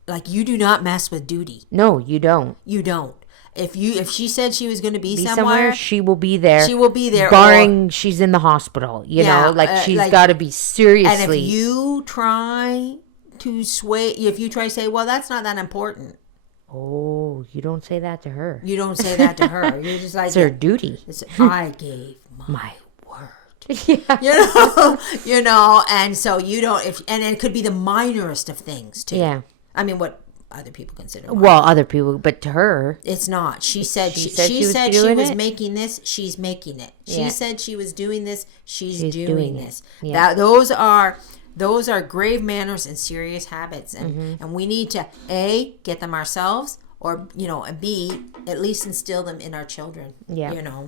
Like, you do not mess with duty. No, you don't. You don't. If she said she was going to be somewhere, she will be there. She will be there, barring she's in the hospital. She's got to be seriously. And if you try to say, well, that's not that important. Oh, you don't say that to her. You don't say that to her. You're just like, it's her duty. I gave my word. Yeah. And so you don't. And it could be the minorest of things too. Yeah. I mean, what other people consider. Well, other people, but to her, it's not. She said she was making this. She's making it. She said she was doing this. She's doing this. Yeah. Those are grave manners and serious habits, and we need to get them ourselves, or and B, at least instill them in our children. Yeah.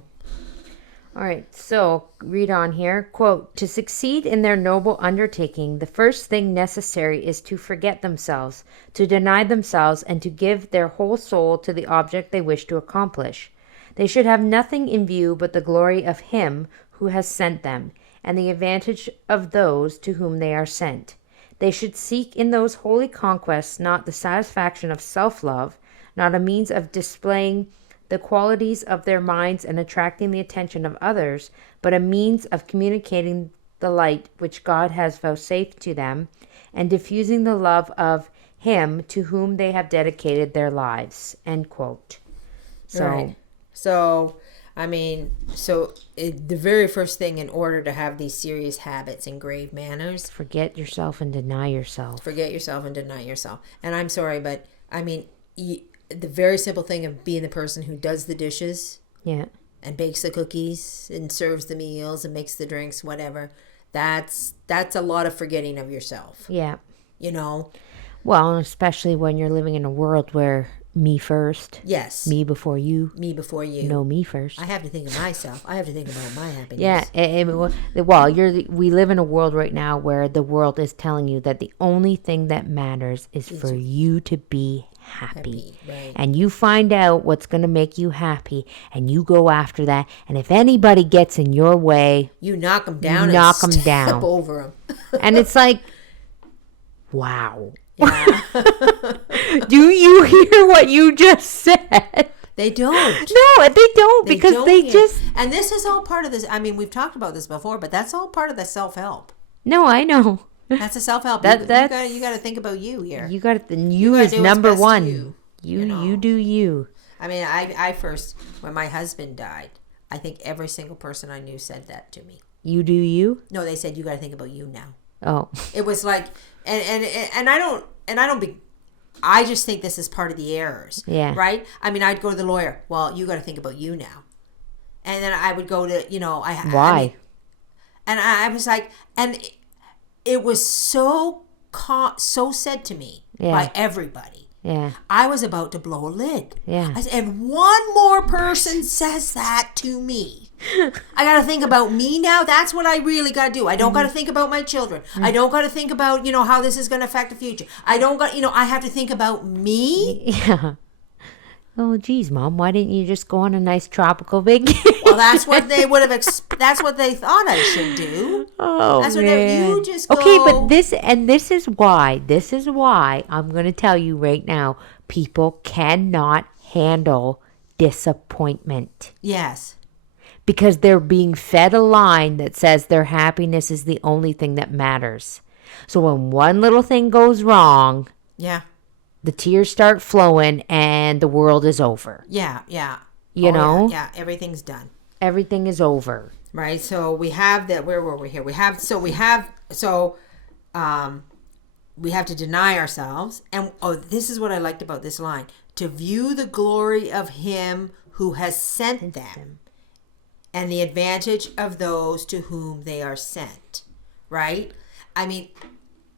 All right, so read on here. Quote, to succeed in their noble undertaking, the first thing necessary is to forget themselves, to deny themselves, and to give their whole soul to the object they wish to accomplish. They should have nothing in view but the glory of Him who has sent them, and the advantage of those to whom they are sent. They should seek in those holy conquests not the satisfaction of self-love, not a means of displaying the qualities of their minds and attracting the attention of others, but a means of communicating the light which God has vouchsafed to them, and diffusing the love of Him to whom they have dedicated their lives. End quote. Right. So, I mean, the very first thing in order to have these serious habits and grave manners, forget yourself and deny yourself. Forget yourself and deny yourself. And I'm sorry, but I mean, the very simple thing of being the person who does the dishes, and bakes the cookies and serves the meals and makes the drinks, whatever. That's a lot of forgetting of yourself. Yeah. Well, especially when you're living in a world where me first. Yes. Me before you. Me before you. No, me first. I have to think of myself. I have to think about my happiness. Yeah. We live in a world right now where the world is telling you that the only thing that matters is for you to be happy. Right. And you find out what's going to make you happy, and you go after that. And if anybody gets in your way, you knock them down them step down. over them. And it's like, wow. Yeah. Do you hear what you just said? They don't. No, they don't, because they just... And this is all part of this. I mean, we've talked about this before, but that's all part of the self-help. No, I know. That's a self-help. You got to think about you here. You got you is number one. You do you. I mean, I first, when my husband died, I think every single person I knew said that to me. You do you? No, they said you got to think about you now. Oh. It was like, and I don't be. I just think this is part of the errors. Yeah. Right? I mean, I'd go to the lawyer. Well, you got to think about you now. And then I would go to, Why? I mean, and I was like, and it was so said to me by everybody. Yeah. I was about to blow a lid. Yeah. I said, if one more person says that to me, I got to think about me now. That's what I really got to do. I don't got to think about my children. I don't got to think about, how this is going to affect the future. I don't got, I have to think about me. Yeah. Oh, geez, Mom, why didn't you just go on a nice tropical vacation? Well, that's what they would have, that's what they thought I should do. Oh, that's man. You just go. Okay, but this is why I'm going to tell you right now, people cannot handle disappointment. Yes. Because they're being fed a line that says their happiness is the only thing that matters. So when one little thing goes wrong, yeah, the tears start flowing and the world is over. Yeah, yeah. You know? Yeah, everything's done. Everything is over. Right. So we have that. Where were we here? We have to deny ourselves. And this is what I liked about this line: to view the glory of Him who has sent them, and the advantage of those to whom they are sent. Right? I mean,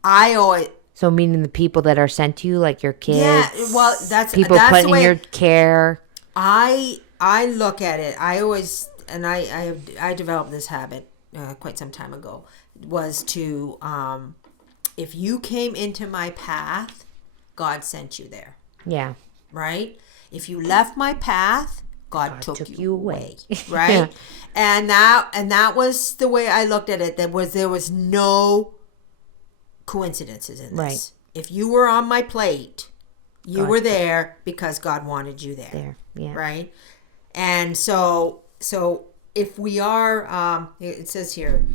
I always... So meaning the people that are sent to you, like your kids? Yeah, well, that's put in your care. I look at it. I always, and I developed this habit quite some time ago, was to, if you came into my path, God sent you there. Yeah. Right? If you left my path, God took you away. Right? Yeah. And that was the way I looked at it. There was no coincidences in this. Right. If you were on my plate, you were there because God wanted you there. Yeah. Right? And so if we are, it says here,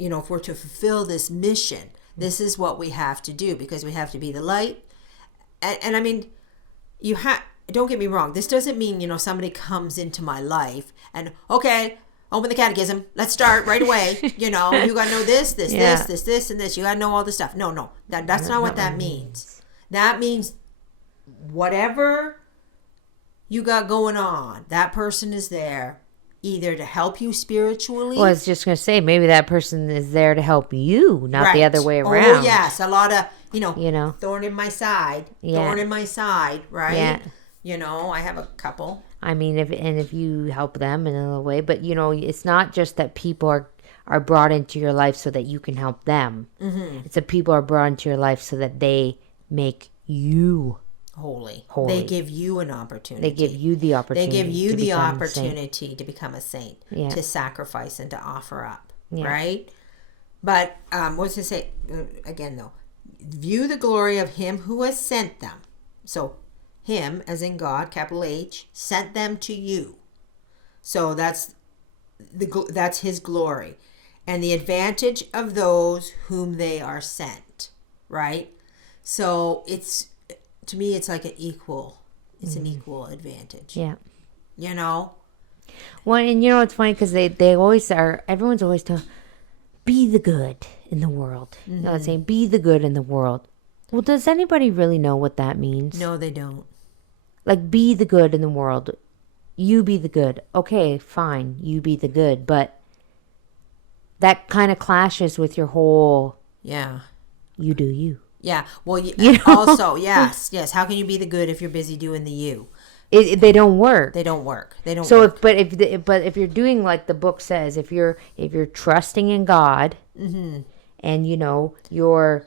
if we're to fulfill this mission, this is what we have to do, because we have to be the light. And I mean, don't get me wrong. This doesn't mean, somebody comes into my life and, okay, open the catechism. Let's start right away. You got to know this, and this. You got to know all this stuff. No. That's not what that means. That means whatever you got going on, that person is there either to help you spiritually. Well, I was just going to say, maybe that person is there to help you, not the other way around. Oh, yes. A lot of, thorn in my side. Yeah. Thorn in my side, right? Yeah. I have a couple. I mean, if you help them in a way, but it's not just that people are brought into your life so that you can help them. Mm-hmm. It's that people are brought into your life so that they make you holy. They give you an opportunity. They give you the opportunity. They give you the opportunity to become a saint, to sacrifice and to offer up, right? But what's it say again though? View the glory of Him who has sent them. So Him, as in God, capital H, sent them to you. So that's His glory, and the advantage of those whom they are sent. Right. So to me, it's like an equal. It's an equal advantage. Yeah. Well, and it's funny because they always are. Everyone's always telling, be the good in the world. Mm-hmm. They're saying, be the good in the world. Well, does anybody really know what that means? No, they don't. Like, be the good in the world. You be the good. Okay, fine. You be the good. But that kind of clashes with your whole... Yeah. You do you. Yeah. Well, also, yes. How can you be the good if you're busy doing the you? They don't work. They don't work. So if you're doing like the book says, if you're trusting in God, mm-hmm. and you're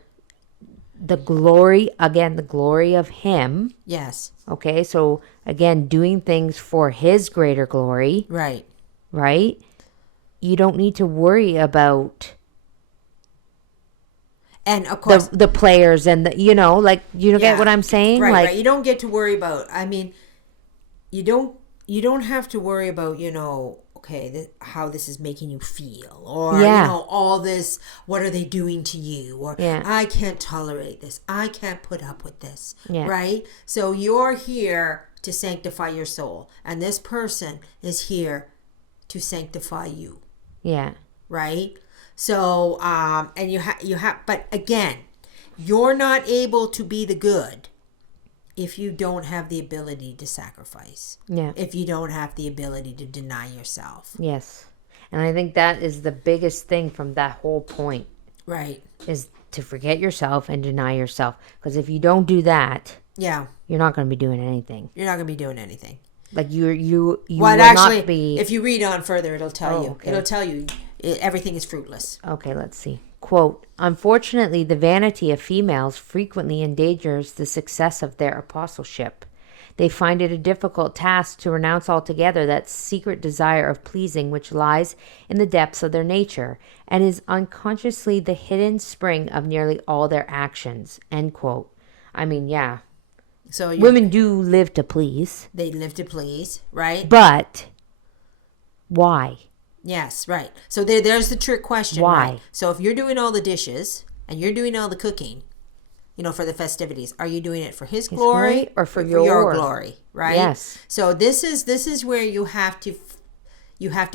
the glory of him. Yes. Okay, so again, doing things for his greater glory. Right. Right? You don't need to worry about and of course the players and the, you know, like, you get what I'm saying? Right, like, right. You don't get to worry about, I mean, you don't have to worry about, okay, how this is making you feel, or all this, what are they doing to you, or I can't tolerate this, I can't put up with this, right? So you're here to sanctify your soul, and this person is here to sanctify you. Yeah. Right? So and you have but again, you're not able to be the good if you don't have the ability to sacrifice. Yeah. If you don't have the ability to deny yourself. Yes. And I think that is the biggest thing from that whole point. Right. Is to forget yourself and deny yourself. Because if you don't do that, you're not going to be doing anything. You're not going to be doing anything. Like you well, will actually, not be. If you read on further, it'll tell you. Okay. It'll tell you everything is fruitless. Okay, let's see. Quote, unfortunately, the vanity of females frequently endangers the success of their apostleship. They find it a difficult task to renounce altogether that secret desire of pleasing which lies in the depths of their nature and is unconsciously the hidden spring of nearly all their actions. End quote. I mean, yeah. So women do live to please. They live to please, right? But why? Yes, right. So there's the trick question. Why? Right? So if you're doing all the dishes and you're doing all the cooking, for the festivities, are you doing it for his glory or for your glory? Right. Yes. So this is where you have to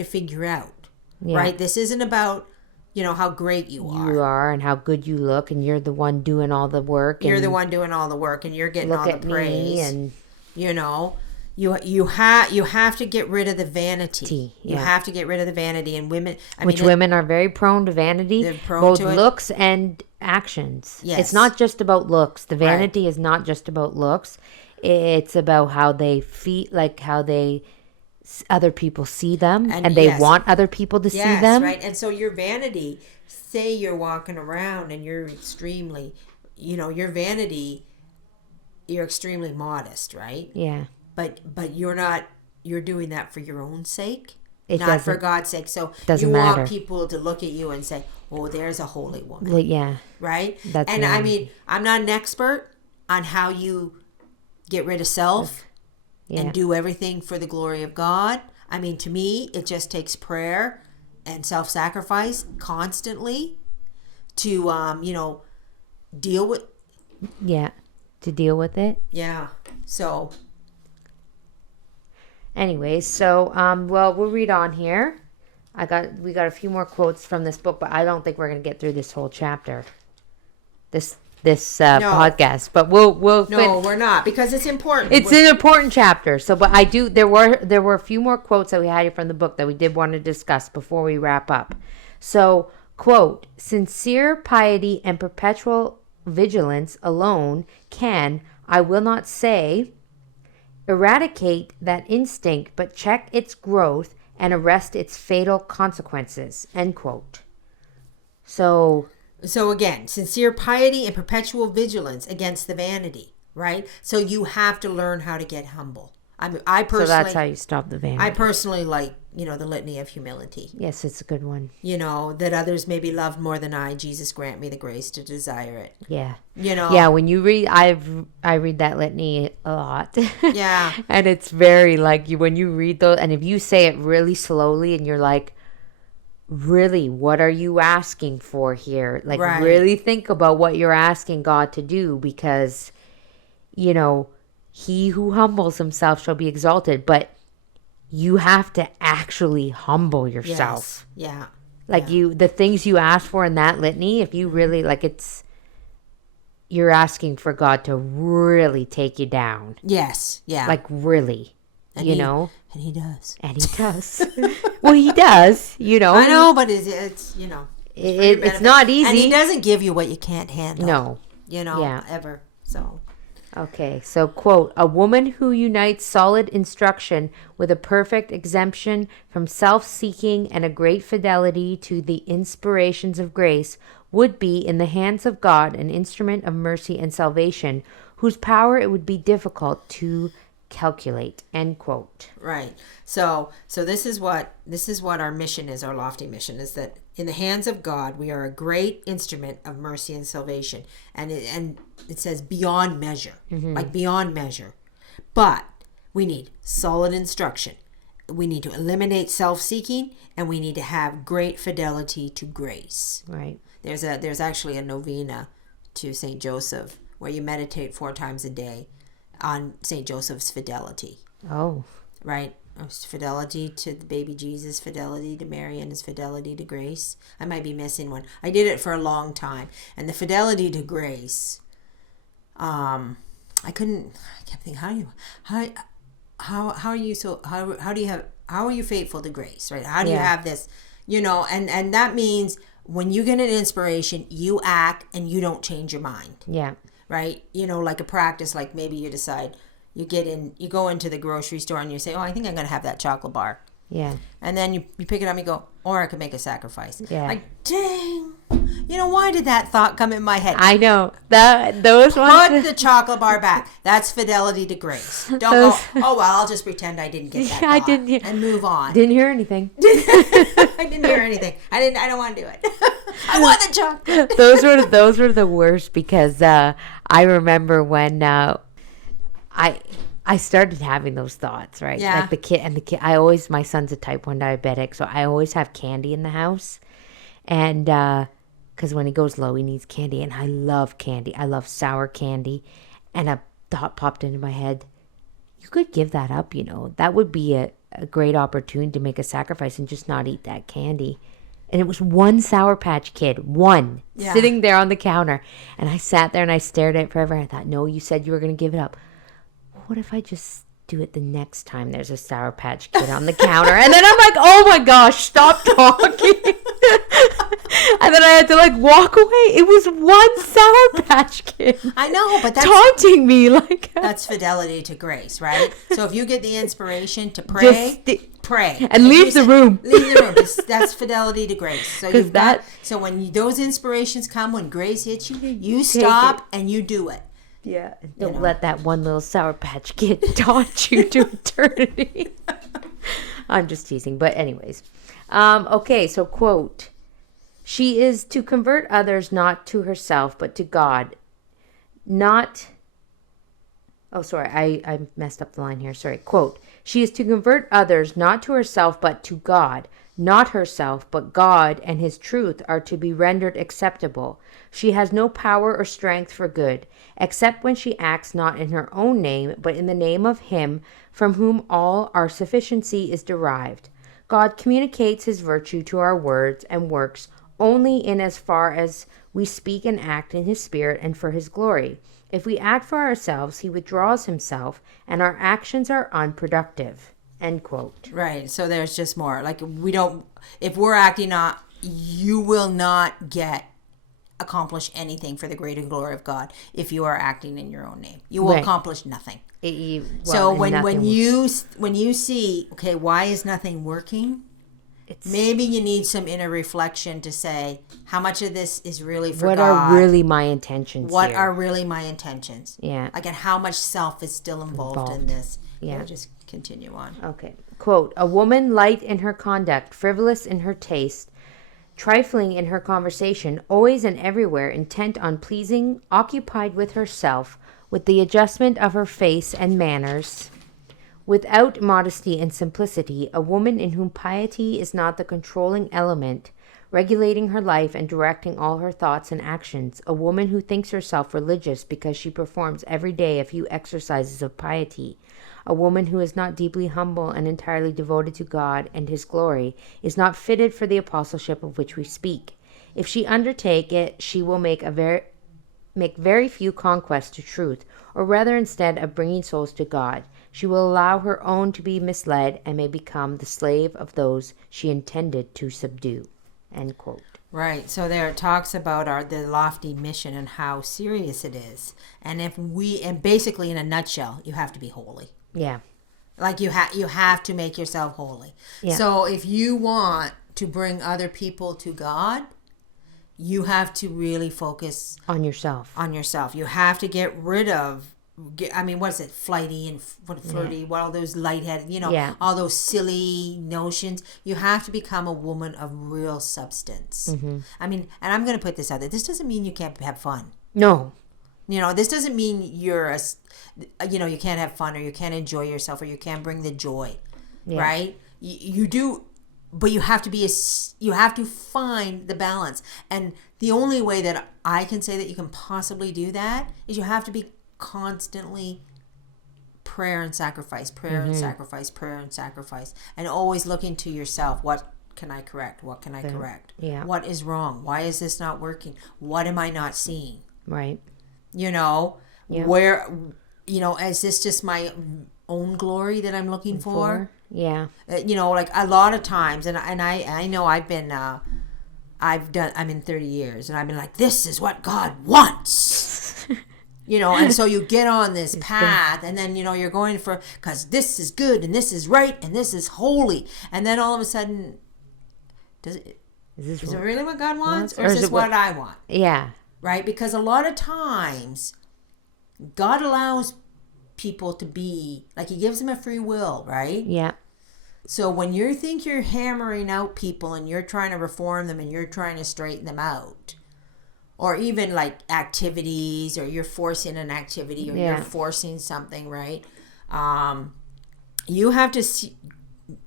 figure out. Yeah. Right. This isn't about how great you are. You are, and how good you look, and you're the one doing all the work. You're the one doing all the work, and you're getting all the praise. And you have to get rid of the vanity. You have to get rid of the vanity, and women. Women are very prone to vanity. They're prone both to looks and actions. Yes. It's not just about looks. The vanity is not just about looks. It's about how they feel, like how other people see them, and they want other people to see them. Right. And so your vanity, say you're walking around and you're extremely, your vanity, you're extremely modest, right? Yeah. But you're doing that for your own sake, not for God's sake. So you want people to look at you and say, oh, there's a holy woman. Well, yeah. Right? I mean, I'm not an expert on how you get rid of self. And do everything for the glory of God. I mean, to me, it just takes prayer and self-sacrifice constantly to, deal with. Yeah, to deal with it. Yeah. So. Anyways, so we'll read on here. We got a few more quotes from this book, but I don't think we're gonna get through this whole chapter. This podcast, but we'll we're not, because it's important. It's an important chapter. So, but there were a few more quotes that we had here from the book that we did want to discuss before we wrap up. So, quote, sincere piety and perpetual vigilance alone can, I will not say, eradicate that instinct, but check its growth and arrest its fatal consequences, end quote. So again, sincere piety and perpetual vigilance against the vanity, right? So you have to learn how to get humble. I personally. So that's how you stop the vanity. I personally like, the litany of humility. Yes, it's a good one. That others may be loved more than I. Jesus, grant me the grace to desire it. Yeah. Yeah, when you read, I read that litany a lot. Yeah. And it's very like when you read those, and if you say it really slowly, and you're like, really, what are you asking for here? Like, really think about what you're asking God to do, because, he who humbles himself shall be exalted, but you have to actually humble yourself. Yes. Yeah. Like the things you ask for in that litany, if you really, you're asking for God to really take you down. Yes. Yeah. Like, really. And he does. And he does. Well, he does, I know, but it's it's not easy. And he doesn't give you what you can't handle. No. Ever. So. Okay, so quote, a woman who unites solid instruction with a perfect exemption from self-seeking and a great fidelity to the inspirations of grace would be in the hands of God an instrument of mercy and salvation, whose power it would be difficult to calculate. End quote. Right. So this is what our mission is. Our lofty mission is that in the hands of God we are a great instrument of mercy and salvation, and it says beyond measure, like beyond measure. But we need solid instruction. We need to eliminate self-seeking, and we need to have great fidelity to grace. Right. There's actually a novena to Saint Joseph where you meditate 4 times a day on Saint Joseph's fidelity. Oh. Right? Fidelity to the baby Jesus, fidelity to Mary, and his fidelity to grace. I might be missing one. I did it for a long time. And the fidelity to grace, I kept thinking, how are you faithful to grace, right? How do you have this, and that means when you get an inspiration, you act and you don't change your mind. Yeah. Right? Like a practice, like maybe you decide you go into the grocery store and you say, oh, I think I'm going to have that chocolate bar. Yeah. And then you pick it up and you go, or I could make a sacrifice. Yeah. Like, dang. Why did that thought come in my head? I know. Those ones. Put the chocolate bar back. That's fidelity to grace. Don't go, oh, well, I'll just pretend I didn't get that thought. I didn't hear, and move on. Didn't hear anything. I didn't hear anything. I don't want to do it. I want the chocolate. Those were the worst, because I remember when I started having those thoughts, right? Yeah. Like the kid, my son's a type 1 diabetic, so I always have candy in the house. And, because when he goes low, he needs candy. And I love candy. I love sour candy. And a thought popped into my head. You could give that up, That would be a great opportunity to make a sacrifice and just not eat that candy. And it was one Sour Patch Kid, sitting there on the counter. And I sat there and I stared at it forever. And I thought, no, you said you were going to give it up. What if I just do it the next time there's a Sour Patch Kid on the counter? And then I'm like, oh my gosh, stop talking. And then I had to walk away. It was one Sour Patch Kid. I know, but that's taunting me that's fidelity to grace, right? So if you get the inspiration to pray, pray and leave the room. Leave the room. That's fidelity to grace. So so when those inspirations come, when grace hits you, you stop and you do it. Yeah. Don't let that one little Sour Patch Kid taunt you to eternity. I'm just teasing. But anyways. Okay, so quote. She is to convert others not to herself, but to God. Not... Oh, sorry. I messed up the line here. Sorry. Quote. She is to convert others not to herself, but to God. Not herself, but God and his truth are to be rendered acceptable. She has no power or strength for good, except when she acts not in her own name, but in the name of him from whom all our sufficiency is derived. God communicates his virtue to our words and works only in as far as we speak and act in his spirit and for his glory. If we act for ourselves, he withdraws himself, and our actions are unproductive. End quote. Right. So there's just more. If we're acting not, you will not accomplish anything for the greater glory of God if you are acting in your own name. You will accomplish nothing. So when you see, okay, why is nothing working? Maybe you need some inner reflection to say, how much of this is really for God? What are really my intentions What here? are really my intentions? Yeah. And how much self is still involved in this? Yeah. Just continue on. Okay. Quote, a woman light in her conduct, frivolous in her taste, trifling in her conversation, always and everywhere intent on pleasing, occupied with herself, with the adjustment of her face and manners, without modesty and simplicity, a woman in whom piety is not the controlling element, regulating her life and directing all her thoughts and actions, a woman who thinks herself religious because she performs every day a few exercises of piety, a woman who is not deeply humble and entirely devoted to God and his glory, is not fitted for the apostleship of which we speak. If she undertake it, she will make very few conquests to truth, or rather instead of bringing souls to God, she will allow her own to be misled and may become the slave of those she intended to subdue. End quote. Right. So there it talks about the lofty mission and how serious it is. And basically in a nutshell, you have to be holy. Yeah. You have to make yourself holy. Yeah. So if you want to bring other people to God, you have to really focus on yourself. You have to get rid of, I mean, what is it? Flighty and flirty, what all those lightheaded, all those silly notions. You have to become a woman of real substance. I mean, and I'm going to put this out there. This doesn't mean you can't have fun. No. This doesn't mean you can't have fun or you can't enjoy yourself or you can't bring the joy, right? You do, but you have to find the balance. And the only way that I can say that you can possibly do that is you have to be constantly prayer and sacrifice, and always looking to yourself. What can I correct? What can I correct? Yeah. What is wrong? Why is this not working? What am I not seeing? Right. Where, is this just my own glory that I'm looking for? Yeah. Like a lot of times, and I know I'm in 30 years, and I've been like, this is what God wants. And so you get on this path, and then, you're going for, because this is good, and this is right, and this is holy. And then all of a sudden, is it really what God wants? Or is this what I want? Yeah. Right? Because a lot of times, God allows people to be, like He gives them a free will, right? Yeah. So when you think you're hammering out people, and you're trying to reform them, and you're trying to straighten them out, or even like activities, or you're forcing an activity, or you're forcing something, right? You have to see,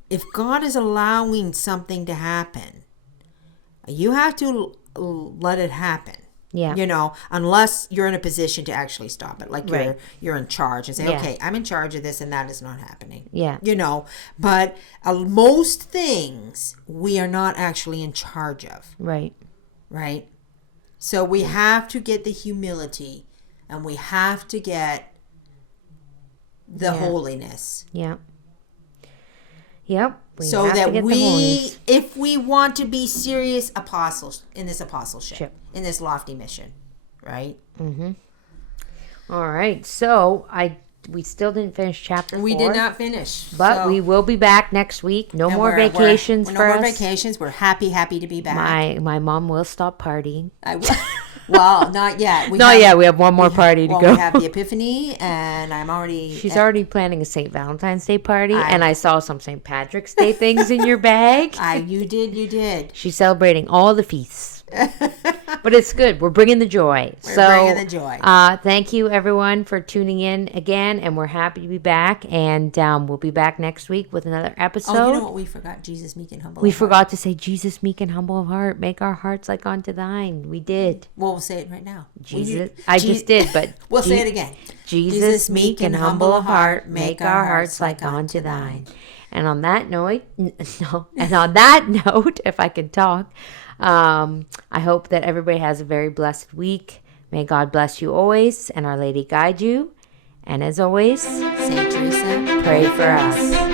if God is allowing something to happen, you have to let it happen. Yeah. Unless you're in a position to actually stop it. Like you're in charge and say, okay, I'm in charge of this and that is not happening. Yeah. But most things we are not actually in charge of. Right. Right? So we have to get the humility, and we have to get the holiness. Yeah. Yep. So that if we want to be serious apostles in this apostleship, in this lofty mission, right? Mm-hmm. All right. So we still didn't finish chapter 4. We did not finish. But we will be back next week. No more vacations for us. No more vacations. We're happy to be back. My mom will stop partying. Well, not yet. We have one more party to go. We have the Epiphany, and She's already planning a St. Valentine's Day party, and I saw some St. Patrick's Day things in your bag. You did. She's celebrating all the feasts. But it's good. We're bringing the joy. Bringing the joy. Thank you, everyone, for tuning in again, and we're happy to be back. And we'll be back next week with another episode. Oh, you know what we forgot? Jesus, meek and humble. We forgot to say, Jesus, meek and humble of heart, make our hearts like unto thine. We did. Well, we'll say it right now. Jesus, I just did, but we'll say it again. Jesus, meek and humble of heart, make our hearts like unto thine. And on that note, if I can talk. I hope that everybody has a very blessed week. May God bless you always, and Our Lady guide you. And as always, Saint Teresa, pray for us.